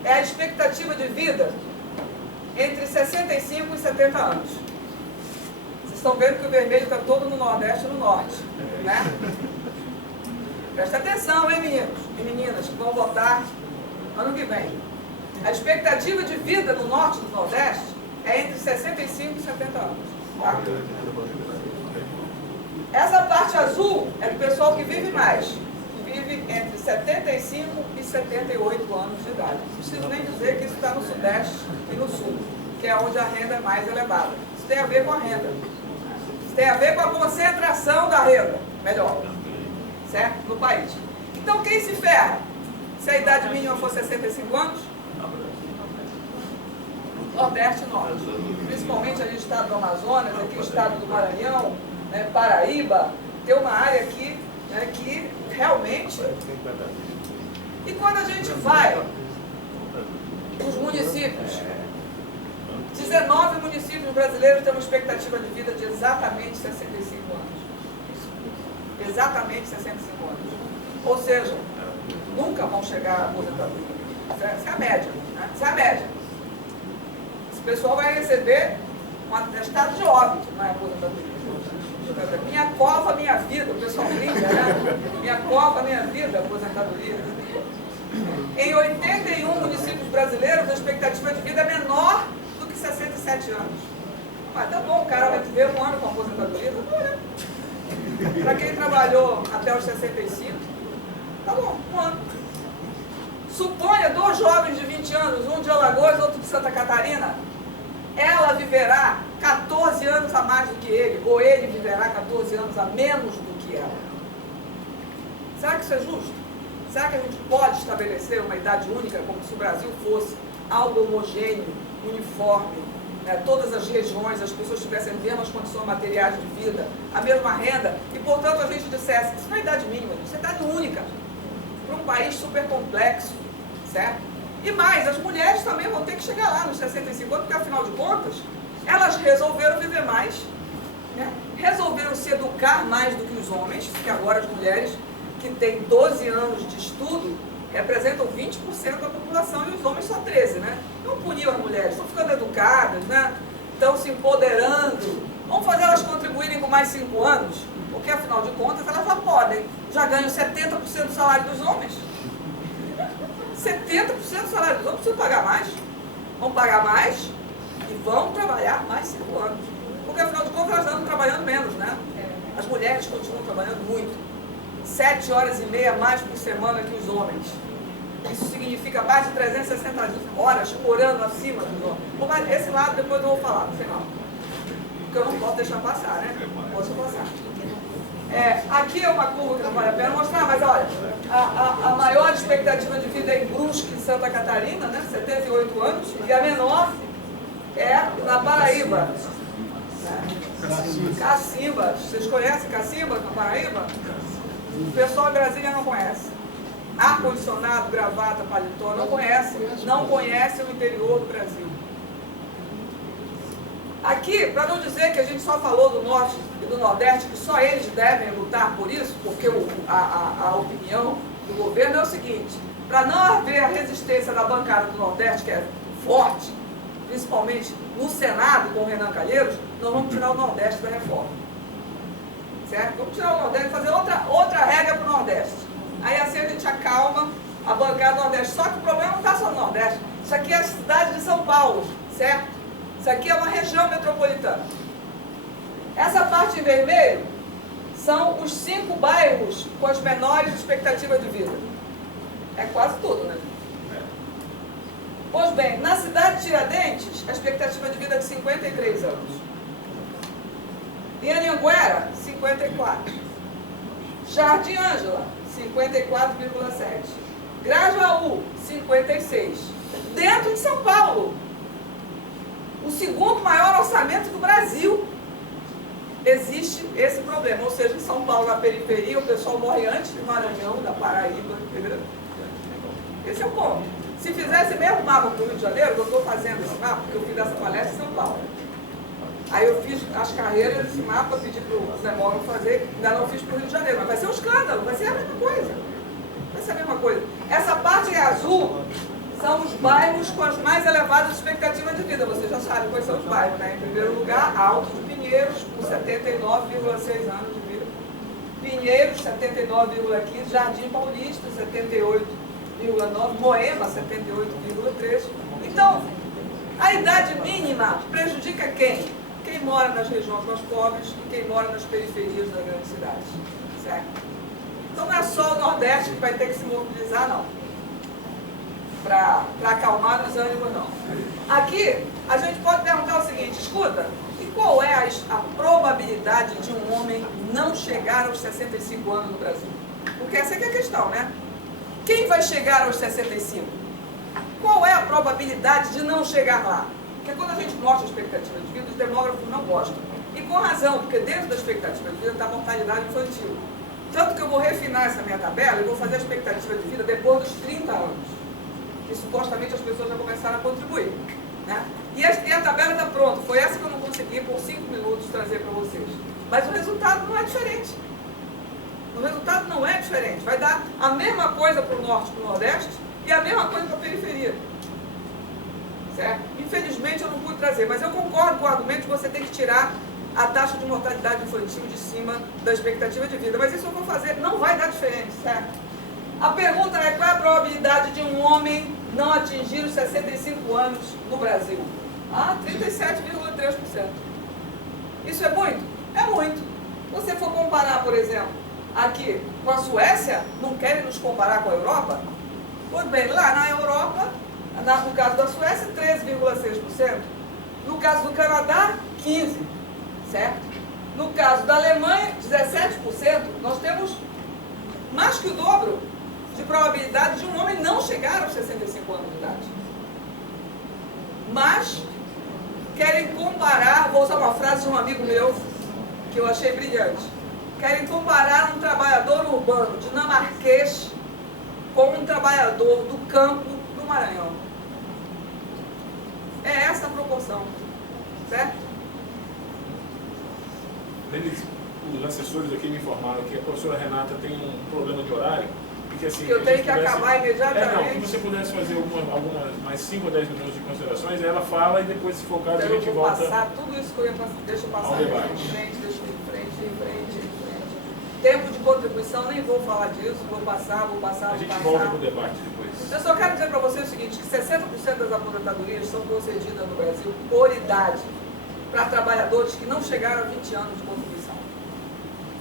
é a expectativa de vida entre 65 e 70 anos. Vocês estão vendo que o vermelho está todo no Nordeste e no Norte, né? Presta atenção, hein, meninos e meninas que vão votar ano que vem. A expectativa de vida no Norte e no Nordeste é entre 65 e 70 anos. Tá? Essa parte azul é do pessoal que vive mais, que vive entre 75 e 78 anos de idade. Não preciso nem dizer que isso está no Sudeste e no Sul, que é onde a renda é mais elevada. Isso tem a ver com a renda. Isso tem a ver com a concentração da renda, melhor, certo? No país. Então quem se ferra? Se a idade mínima for 65 anos? Nordeste e Norte. Principalmente ali o estado do Amazonas, aqui o estado do Maranhão, né, Paraíba, tem uma área aqui, né, que realmente... E quando a gente vai os municípios, 19 municípios brasileiros têm uma expectativa de vida de exatamente 65 anos. Exatamente 65 anos. Ou seja, nunca vão chegar à aposentadoria. Essa é a média. Né? Essa é a média. Esse pessoal vai receber um atestado de óbito na aposentadoria. Minha cova, minha vida, o pessoal brinca, né? Minha cova, minha vida, aposentadoria. Em 81 municípios brasileiros, a expectativa de vida é menor do que 67 anos. Mas tá bom, o cara vai viver um ano com aposentadoria, tá bom, né? Para quem trabalhou até os 65, tá bom, um ano. Suponha 2 jovens de 20 anos, um de Alagoas, outro de Santa Catarina. Ela viverá 14 anos a mais do que ele, ou ele viverá 14 anos a menos do que ela. Será que isso é justo? Será que a gente pode estabelecer uma idade única, como se o Brasil fosse algo homogêneo, uniforme, né? Todas as regiões, as pessoas tivessem as mesmas condições materiais de vida, a mesma renda, e portanto a gente dissesse, isso não é idade mínima, isso é idade única, para um país super complexo, certo? E mais, as mulheres também vão ter que chegar lá nos 65 anos, porque afinal de contas, elas resolveram viver mais, né? Resolveram se educar mais do que os homens, porque agora as mulheres que têm 12 anos de estudo representam 20% da população e os homens só 13%, né? Não puniam as mulheres, estão ficando educadas, né? Estão se empoderando. Vamos fazer elas contribuírem com mais 5 anos, porque afinal de contas elas já podem, já ganham 70% do salário dos homens. 70% do salário dos homens, precisam pagar mais. Vão pagar mais e vão trabalhar mais 5 anos. Porque afinal de contas elas andam trabalhando menos, né? As mulheres continuam trabalhando muito. 7 horas e meia mais por semana que os homens. Isso significa mais de 360 horas por ano acima dos homens. Esse lado depois eu vou falar no final. Porque eu não posso deixar passar, né? Não posso passar. Aqui é uma curva que não vale a pena mostrar, mas olha, a maior expectativa de vida é em Brusque, em Santa Catarina, né, 78 anos, e a menor é na Paraíba. Cacimba. Vocês conhecem Cacimba, na Paraíba? O pessoal em Brasília não conhece. ar-condicionado, gravata, paletó, não conhecem o interior do Brasil. Aqui, para não dizer que a gente só falou do Norte e do Nordeste, que só eles devem lutar por isso, porque a opinião do governo é o seguinte: para não haver a resistência da bancada do Nordeste, que é forte, principalmente no Senado com o Renan Calheiros, nós vamos tirar o Nordeste da reforma. Certo? Vamos tirar o Nordeste e fazer outra regra para o Nordeste. Aí assim a gente acalma a bancada do Nordeste. Só que o problema não está só no Nordeste. Isso aqui é a cidade de São Paulo, certo? Isso aqui é uma região metropolitana. Essa parte em vermelho são os 5 bairros com as menores expectativas de vida. É quase tudo, né? Pois bem, na cidade de Tiradentes, a expectativa de vida é de 53 anos. Em Anhanguera, 54. Jardim Ângela, 54,7. Grajaú, 56. Dentro de São Paulo. O segundo maior orçamento do Brasil. Existe esse problema. Ou seja, em São Paulo, na periferia, o pessoal morre antes do Maranhão, da Paraíba, entendeu? Esse é o ponto. Se fizesse mesmo mapa para o Rio de Janeiro, eu estou fazendo esse mapa, porque eu fiz essa palestra em São Paulo. Aí eu fiz as carreiras desse mapa, pedi para o demógrafo fazer, ainda não fiz para o Rio de Janeiro, mas vai ser um escândalo, vai ser a mesma coisa. Vai ser a mesma coisa. Essa parte em azul são os bairros com as mais elevadas expectativas de vida. Vocês já sabem quais são os bairros, né? Em primeiro lugar, Alto de Pinheiros, com 79,6 anos de vida. Pinheiros, 79,15. Jardim Paulista, 78,9. Moema, 78,3. Então, a idade mínima prejudica quem? Quem mora nas regiões mais pobres e quem mora nas periferias das grandes cidades. Certo? Então não é só o Nordeste que vai ter que se mobilizar, não. Para acalmar os ânimos, não. Aqui, a gente pode perguntar o seguinte: escuta, e qual é a probabilidade de um homem não chegar aos 65 anos no Brasil? Porque essa aqui é a questão, né? Quem vai chegar aos 65? Qual é a probabilidade de não chegar lá? Porque quando a gente mostra a expectativa de vida, os demógrafos não gostam. E com razão, porque dentro da expectativa de vida está a mortalidade infantil. Tanto que eu vou refinar essa minha tabela e vou fazer a expectativa de vida depois dos 30 anos. Que supostamente as pessoas já começaram a contribuir. Né? E a tabela está pronta. Foi essa que eu não consegui por 5 minutos trazer para vocês. Mas o resultado não é diferente. O resultado não é diferente. Vai dar a mesma coisa para o Norte e para o Nordeste e a mesma coisa para a periferia. Certo? Infelizmente eu não pude trazer, mas eu concordo com o argumento que você tem que tirar a taxa de mortalidade infantil de cima da expectativa de vida. Mas isso eu vou fazer, não vai dar diferença, certo? A pergunta é: qual é a probabilidade de um homem não atingir os 65 anos no Brasil? 37,3%. Isso é muito? É muito. Se você for comparar, por exemplo, aqui com a Suécia, não querem nos comparar com a Europa? Pois bem, lá na Europa, no caso da Suécia, 13,6%. No caso do Canadá, 15%. Certo? No caso da Alemanha, 17%. Nós temos mais que o dobro de probabilidade de um homem não chegar aos 65 anos de idade. Mas querem comparar, vou usar uma frase de um amigo meu, que eu achei brilhante. Querem comparar um trabalhador urbano dinamarquês com um trabalhador do campo do Maranhão. É essa a proporção. Certo? Os assessores aqui me informaram que a professora Renata tem um problema de horário e que assim... Que eu tenho que acabar imediatamente. Não, que você pudesse fazer algumas mais 5 ou 10 minutos de considerações, ela fala e depois, se for o caso, a gente volta... Eu vou passar tudo isso que eu ia passar, deixa eu passar ao debate. Em frente. Tempo de contribuição, nem vou falar disso, vou passar. A gente volta para o debate depois. Eu só quero dizer para vocês o seguinte, que 60% das aposentadorias são concedidas no Brasil por idade, para trabalhadores que não chegaram a 20 anos de contribuição.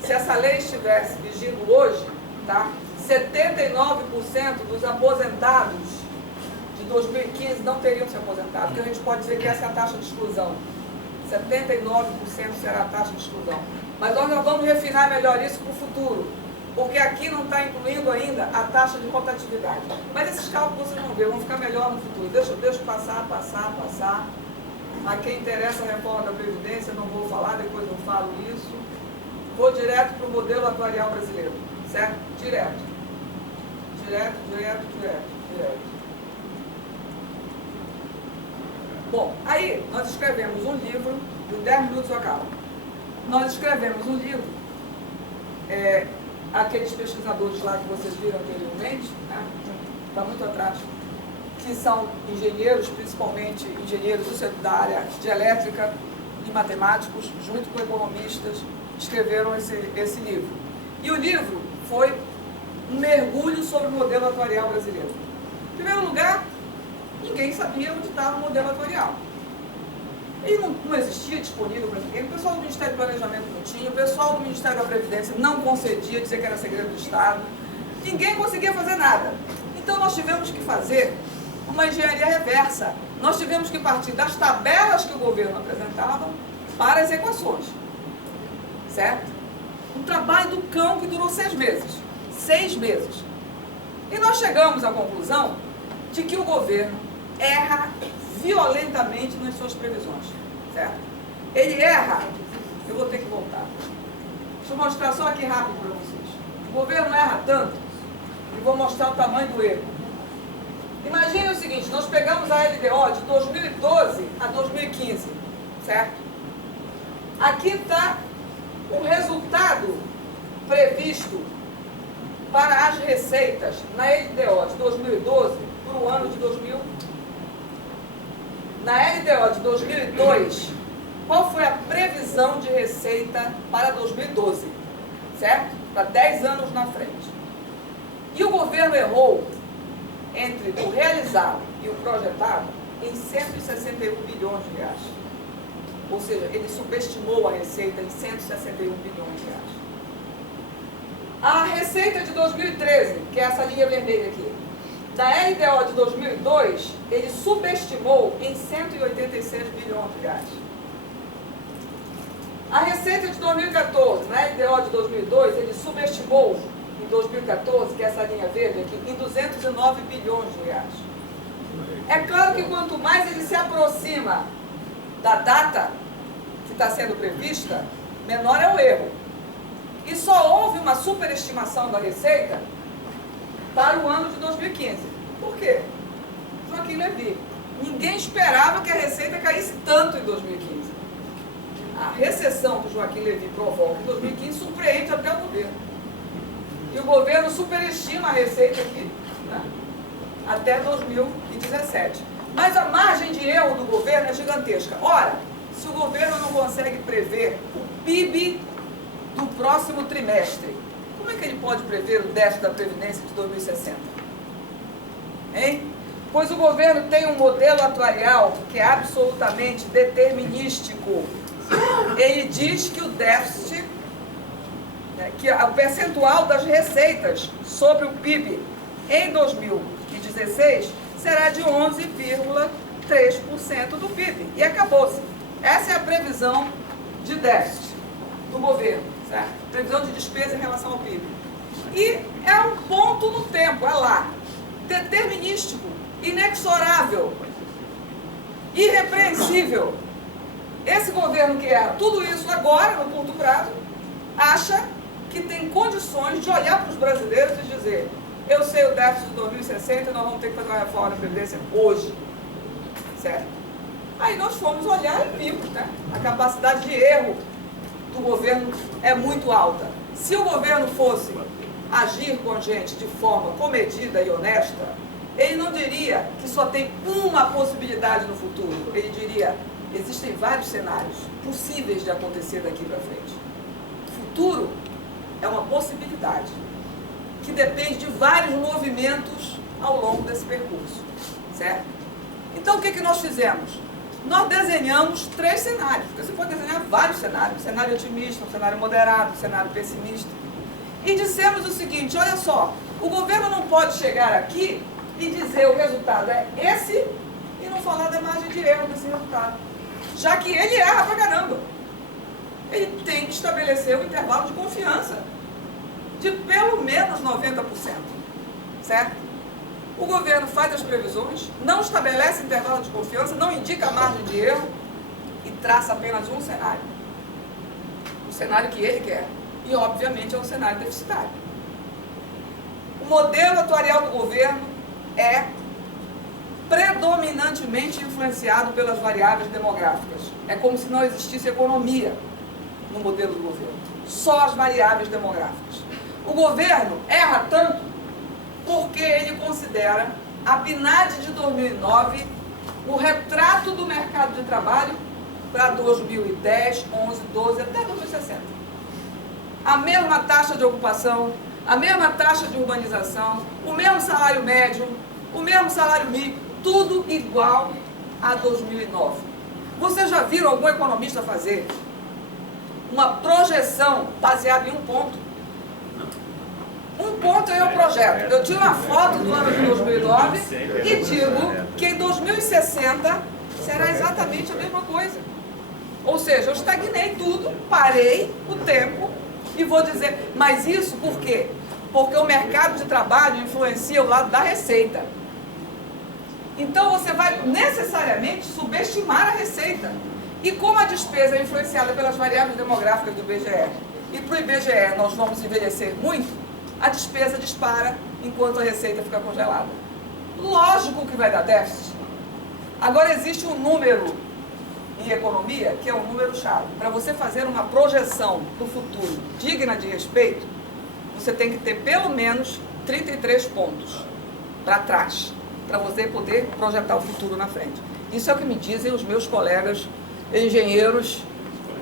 Se essa lei estivesse vigindo hoje, tá, 79% dos aposentados de 2015 não teriam se aposentado, porque a gente pode dizer que essa é a taxa de exclusão. 79% será a taxa de exclusão. Mas nós vamos refinar melhor isso para o futuro, porque aqui não está incluindo ainda a taxa de rotatividade. Mas esses cálculos vocês vão ver, vão ficar melhor no futuro. Deixa eu passar. A quem interessa a reforma da Previdência, não vou falar, depois eu falo isso. Vou direto para o modelo atuarial brasileiro, certo? Direto. direto. Bom, aí nós escrevemos um livro, em 10 minutos eu acabo. Nós escrevemos um livro, aqueles pesquisadores lá que vocês viram anteriormente, né? Está muito atrás, que são engenheiros, principalmente engenheiros da área de elétrica e matemáticos, junto com economistas, escreveram esse livro. E o livro foi um mergulho sobre o modelo atuarial brasileiro. Em primeiro lugar, ninguém sabia onde estava o modelo atuarial. Ele não existia disponível para ninguém, o pessoal do Ministério do Planejamento não tinha, o pessoal do Ministério da Previdência não concedia, dizia que era segredo do Estado, ninguém conseguia fazer nada. Então nós tivemos que fazer uma engenharia reversa. Nós tivemos que partir das tabelas que o governo apresentava para as equações. Certo? Um trabalho do cão que durou 6 meses. 6 meses. E nós chegamos à conclusão de que o governo erra violentamente nas suas previsões. Certo? Ele erra. Eu vou ter que voltar. Deixa eu mostrar só aqui rápido para vocês. O governo erra tanto, e vou mostrar o tamanho do erro. Imagine o seguinte, nós pegamos a LDO de 2012 a 2015, certo? Aqui está o resultado previsto para as receitas na LDO de 2012 para o ano de 2000. Na LDO de 2002, qual foi a previsão de receita para 2012, certo? Para 10 anos na frente. E o governo errou entre o realizado e o projetado em 161 bilhões de reais. Ou seja, ele subestimou a receita em 161 bilhões de reais. A receita de 2013, que é essa linha vermelha aqui, da LDO de 2002, ele subestimou em 186 bilhões de reais. A receita de 2014, na LDO de 2002, ele subestimou em 2014, que é essa linha verde aqui, em 209 bilhões de reais. É claro que quanto mais ele se aproxima da data que está sendo prevista, menor é o erro. E só houve uma superestimação da receita para o ano de 2015. Por quê? Joaquim Levy. Ninguém esperava que a receita caísse tanto em 2015. A recessão que o Joaquim Levy provoca em 2015 surpreende até o governo. E o governo superestima a receita aqui, né, até 2017. Mas a margem de erro do governo é gigantesca. Ora, se o governo não consegue prever o PIB do próximo trimestre, como é que ele pode prever o déficit da Previdência de 2060? Hein? Pois o governo tem um modelo atuarial que é absolutamente determinístico. Ele diz que o déficit, que o percentual das receitas sobre o PIB em 2016 será de 11,3% do PIB. E acabou-se. Essa é a previsão de déficit do governo, certo? Previsão de despesa em relação ao PIB. E é um ponto no tempo, é lá. Determinístico, inexorável, irrepreensível. Esse governo que erra tudo isso agora, no curto prazo, acha que tem condições de olhar para os brasileiros e dizer: eu sei o déficit de 2060 e nós vamos ter que fazer uma reforma da Previdência hoje. Certo? Aí nós fomos olhar e vimos, né? A capacidade de erro do governo é muito alta. Se o governo fosse agir com a gente de forma comedida e honesta, ele não diria que só tem uma possibilidade no futuro. Ele diria: existem vários cenários possíveis de acontecer daqui para frente. O futuro é uma possibilidade que depende de vários movimentos ao longo desse percurso, certo? Então, o que nós fizemos? Nós desenhamos 3 cenários, porque você pode desenhar vários cenários, um cenário otimista, um cenário moderado, um cenário pessimista. E dissemos o seguinte: olha só, o governo não pode chegar aqui e dizer o resultado é esse e não falar da margem de erro desse resultado, já que ele erra pra caramba. Ele tem que estabelecer um intervalo de confiança de pelo menos 90%, certo? O governo faz as previsões, não estabelece intervalo de confiança, não indica a margem de erro e traça apenas um cenário. O cenário que ele quer. E, obviamente, é um cenário deficitário. O modelo atuarial do governo é predominantemente influenciado pelas variáveis demográficas. É como se não existisse economia no modelo do governo. Só as variáveis demográficas. O governo erra tanto porque ele considera a PNAD de 2009 o retrato do mercado de trabalho para 2010, 11, 12, até 2060. A mesma taxa de ocupação, a mesma taxa de urbanização, o mesmo salário médio, o mesmo salário mínimo, tudo igual a 2009. Vocês já viram algum economista fazer uma projeção baseada em um ponto? Um ponto é o projeto. Eu tiro uma foto do ano de 2009 e digo que em 2060 será exatamente a mesma coisa. Ou seja, eu estagnei tudo, parei o tempo e vou dizer, mas isso por quê? Porque o mercado de trabalho influencia o lado da receita. Então você vai necessariamente subestimar a receita. E como a despesa é influenciada pelas variáveis demográficas do IBGE, e para o IBGE nós vamos envelhecer muito, a despesa dispara enquanto a receita fica congelada. Lógico que vai dar déficit. Agora existe um número em economia que é um número-chave. Para você fazer uma projeção do futuro digna de respeito, você tem que ter pelo menos 33 pontos para trás, para você poder projetar o futuro na frente. Isso é o que me dizem os meus colegas engenheiros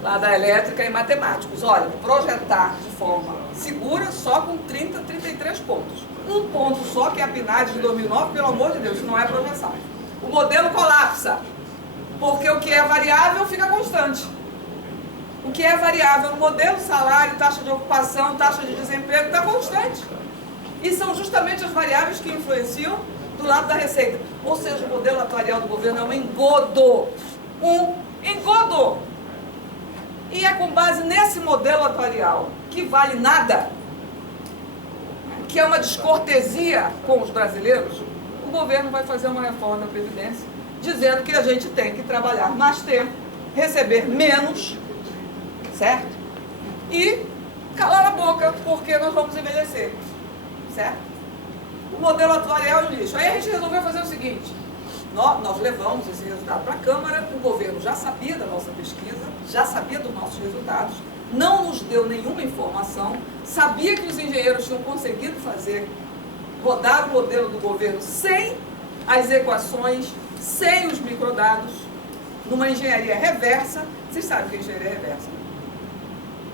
lá da elétrica e matemáticos. Olha, projetar de forma segura só com 30, 33 pontos. Um ponto só, que é a PNAD de 2009, pelo amor de Deus, isso não é projeção. O modelo colapsa, porque o que é variável fica constante. O que é variável no modelo, salário, taxa de ocupação, taxa de desemprego, está constante. E são justamente as variáveis que influenciam do lado da receita. Ou seja, o modelo atuarial do governo é um engodo. Um engodo. E é com base nesse modelo atuarial, que vale nada, que é uma descortesia com os brasileiros, o governo vai fazer uma reforma da Previdência, dizendo que a gente tem que trabalhar mais tempo, receber menos, certo? E calar a boca, porque nós vamos envelhecer, certo? O modelo atuarial é um lixo. Aí a gente resolveu fazer o seguinte: nós levamos esse resultado para a Câmara, o governo já sabia da nossa pesquisa, já sabia dos nossos resultados, não nos deu nenhuma informação, sabia que os engenheiros tinham conseguido rodar o modelo do governo sem as equações, sem os microdados, numa engenharia reversa. Vocês sabem o que é engenharia reversa?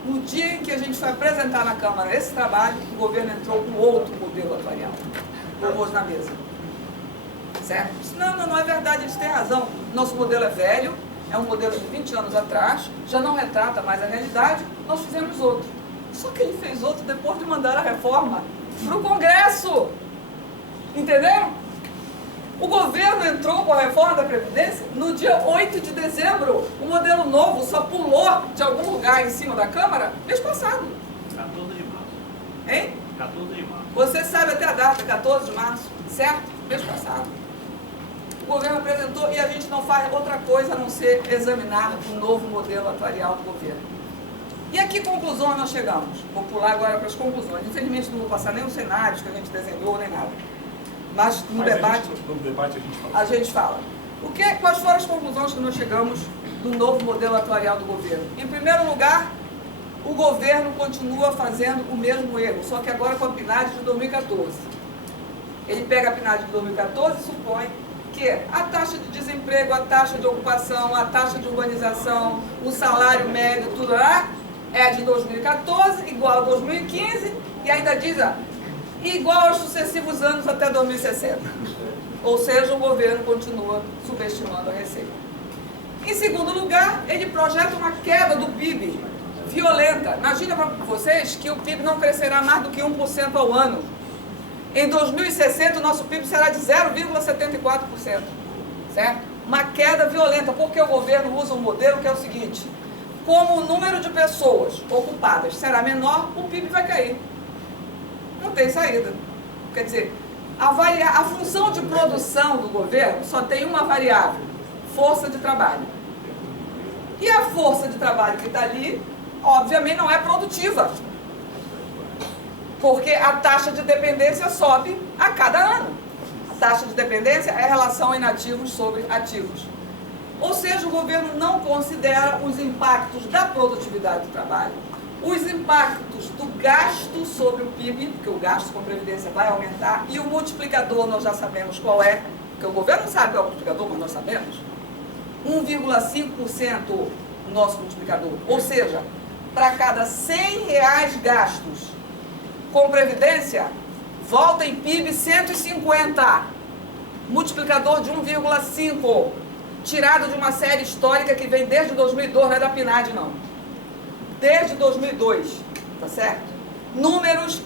No dia em que a gente foi apresentar na Câmara esse trabalho, o governo entrou com outro modelo atuarial, pôs na mesa. Certo? Não é verdade, eles têm razão. Nosso modelo é velho, é um modelo de 20 anos atrás, já não retrata mais a realidade, nós fizemos outro. Só que ele fez outro depois de mandar a reforma para o Congresso. Entenderam? O governo entrou com a reforma da Previdência no dia 8 de dezembro. O modelo novo só pulou de algum lugar em cima da Câmara mês passado. 14 de março. Hein? 14 de março. Você sabe até a data, 14 de março, certo? Mês passado. O governo apresentou e a gente não faz outra coisa a não ser examinar o novo modelo atuarial do governo. E a que conclusões nós chegamos? Vou pular agora para as conclusões. Infelizmente não vou passar nem os cenários que a gente desenhou, nem nada. Mas no debate a gente fala. Quais foram as conclusões que nós chegamos do novo modelo atuarial do governo? Em primeiro lugar, o governo continua fazendo o mesmo erro, só que agora com a PNAD de 2014. Ele pega a PNAD de 2014 e supõe que a taxa de desemprego, a taxa de ocupação, a taxa de urbanização, o salário médio, tudo lá, é de 2014, igual a 2015, e ainda diz igual aos sucessivos anos até 2060. Ou seja, o governo continua subestimando a receita. Em segundo lugar, ele projeta uma queda do PIB violenta. Imagina para vocês que o PIB não crescerá mais do que 1% ao ano. Em 2060, o nosso PIB será de 0,74%, certo? Uma queda violenta, porque o governo usa um modelo que é o seguinte: como o número de pessoas ocupadas será menor, o PIB vai cair. Não tem saída. Quer dizer, a função de produção do governo só tem uma variável: força de trabalho. E a força de trabalho que está ali, obviamente, não é produtiva. Porque a taxa de dependência sobe a cada ano. A taxa de dependência é a relação inativos sobre ativos. Ou seja, o governo não considera os impactos da produtividade do trabalho, os impactos do gasto sobre o PIB, porque o gasto com previdência vai aumentar, e o multiplicador nós já sabemos qual é, porque o governo não sabe qual é o multiplicador, mas nós sabemos. 1,5% o nosso multiplicador. Ou seja, para cada R$100 gastos com previdência, volta em PIB 150. Multiplicador de 1,5. Tirado de uma série histórica que vem desde 2002, não é da PNAD não. Desde 2002, tá certo? Números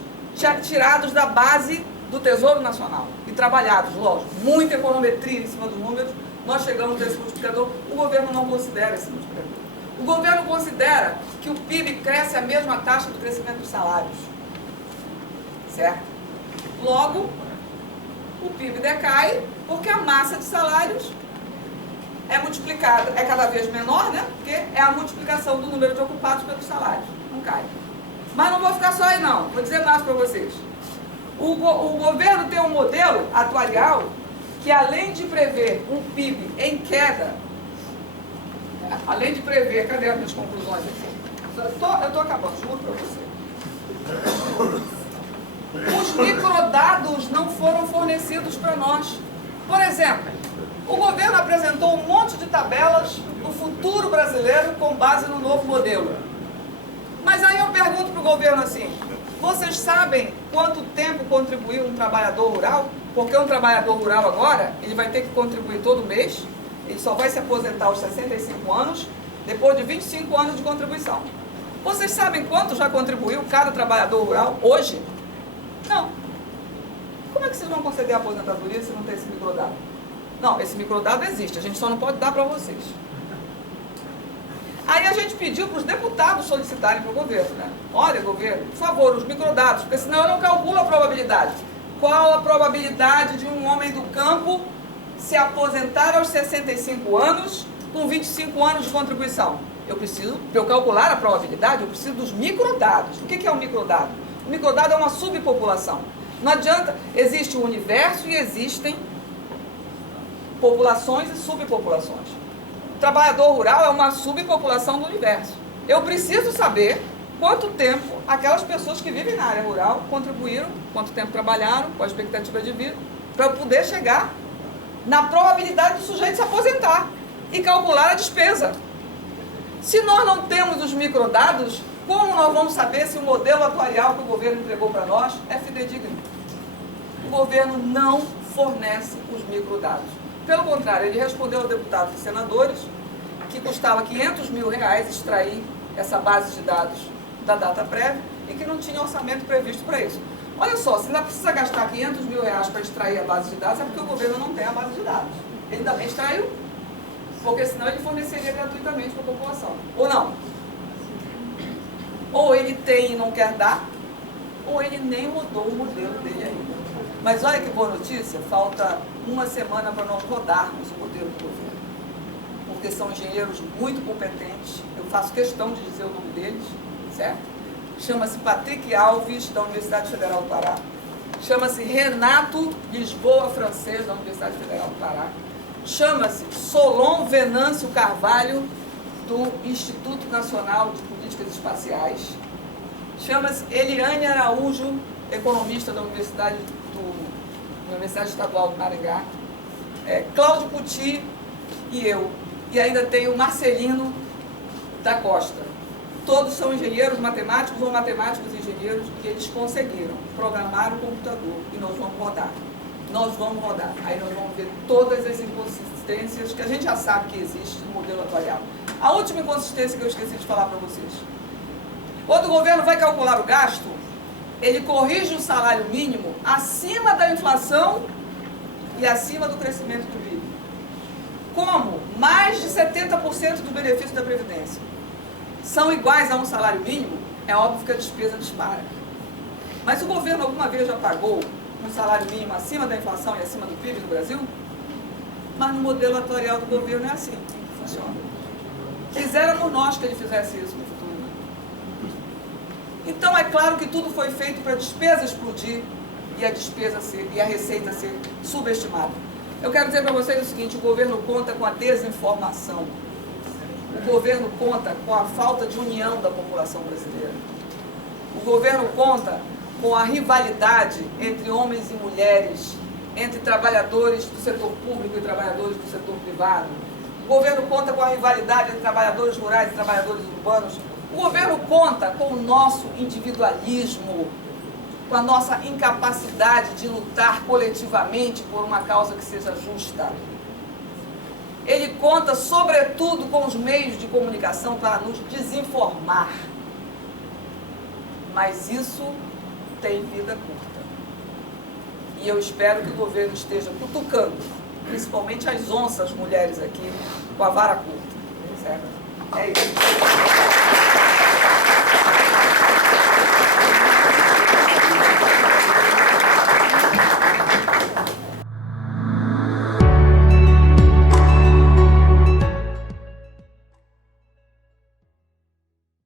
tirados da base do Tesouro Nacional e trabalhados, lógico. Muita econometria em cima dos números, nós chegamos nesse multiplicador. O governo não considera esse multiplicador. O governo considera que o PIB cresce à mesma taxa do crescimento dos salários. Certo? Logo, o PIB decai porque a massa de salários é multiplicada, é cada vez menor, né? Porque é a multiplicação do número de ocupados pelos salários. Não cai. Mas não vou ficar só aí não, vou dizer mais para vocês. O governo tem um modelo atuarial que, além de prever um PIB em queda, além de prever, cadê as minhas conclusões aqui? Eu estou acabando, juro para você. Os microdados não foram fornecidos para nós. Por exemplo, o governo apresentou um monte de tabelas do futuro brasileiro com base no novo modelo. Mas aí eu pergunto para o governo assim, vocês sabem quanto tempo contribuiu um trabalhador rural? Porque um trabalhador rural agora, ele vai ter que contribuir todo mês, ele só vai se aposentar aos 65 anos, depois de 25 anos de contribuição. Vocês sabem quanto já contribuiu cada trabalhador rural hoje? Não. Como é que vocês vão conceder a aposentadoria se não tem esse microdado? Não, esse microdado existe, a gente só não pode dar para vocês. Aí a gente pediu para os deputados solicitarem para o governo, né? Olha, governo, por favor, os microdados, porque senão eu não calculo a probabilidade. Qual a probabilidade de um homem do campo se aposentar aos 65 anos com 25 anos de contribuição? Eu preciso, para eu calcular a probabilidade, eu preciso dos microdados. O que é um microdado? O microdado é uma subpopulação. Não adianta, existe o universo e existem populações e subpopulações. O trabalhador rural é uma subpopulação do universo. Eu preciso saber quanto tempo aquelas pessoas que vivem na área rural contribuíram, quanto tempo trabalharam, qual a expectativa de vida, para eu poder chegar na probabilidade do sujeito se aposentar e calcular a despesa. Se nós não temos os microdados, como nós vamos saber se o modelo atuarial que o governo entregou para nós é fidedigno? O governo não fornece os microdados. Pelo contrário, ele respondeu aos deputados e senadores que custava R$500 mil extrair essa base de dados da data prévia e que não tinha orçamento previsto para isso. Olha só, se ainda precisa gastar R$500 mil para extrair a base de dados, é porque o governo não tem a base de dados. Ele ainda bem extraiu, porque senão ele forneceria gratuitamente para a população. Ou não? Ou ele tem e não quer dar, ou ele nem mudou o modelo dele ainda. Mas olha que boa notícia, falta uma semana para nós rodarmos o modelo do governo. Porque são engenheiros muito competentes, eu faço questão de dizer o nome deles, certo? Chama-se Patrick Alves, da Universidade Federal do Pará. Chama-se Renato Lisboa Francês, da Universidade Federal do Pará. Chama-se Solon Venâncio Carvalho, do Instituto Nacional de Políticas Espaciais. Chama-se Eliane Araújo, economista da Universidade Estadual do Maringá. Cláudio Puti e eu. E ainda tem o Marcelino da Costa. Todos são engenheiros matemáticos ou matemáticos engenheiros e eles conseguiram programar o computador e nós vamos rodar. Nós vamos rodar. Aí nós vamos ver todas as inconsistências que a gente já sabe que existe no modelo atuarial. A última inconsistência que eu esqueci de falar para vocês. Quando o governo vai calcular o gasto, ele corrige o salário mínimo acima da inflação e acima do crescimento do PIB. Como mais de 70% do benefício da Previdência são iguais a um salário mínimo, é óbvio que a despesa dispara. Mas o governo alguma vez já pagou um salário mínimo acima da inflação e acima do PIB do Brasil? Mas no modelo atuarial do governo é assim que funciona. Quiséramos nós que ele fizesse isso no futuro. Então é claro que tudo foi feito para a despesa explodir e a receita ser subestimada. Eu quero dizer para vocês o seguinte: o governo conta com a desinformação. O governo conta com a falta de união da população brasileira. O governo conta com a rivalidade entre homens e mulheres, entre trabalhadores do setor público e trabalhadores do setor privado. O governo conta com a rivalidade entre trabalhadores rurais e trabalhadores urbanos. O governo conta com o nosso individualismo, com a nossa incapacidade de lutar coletivamente por uma causa que seja justa. Ele conta, sobretudo, com os meios de comunicação para nos desinformar. Mas isso tem vida curta. E eu espero que o governo esteja cutucando, principalmente as onças mulheres aqui, com a vara curta. Certo? É isso.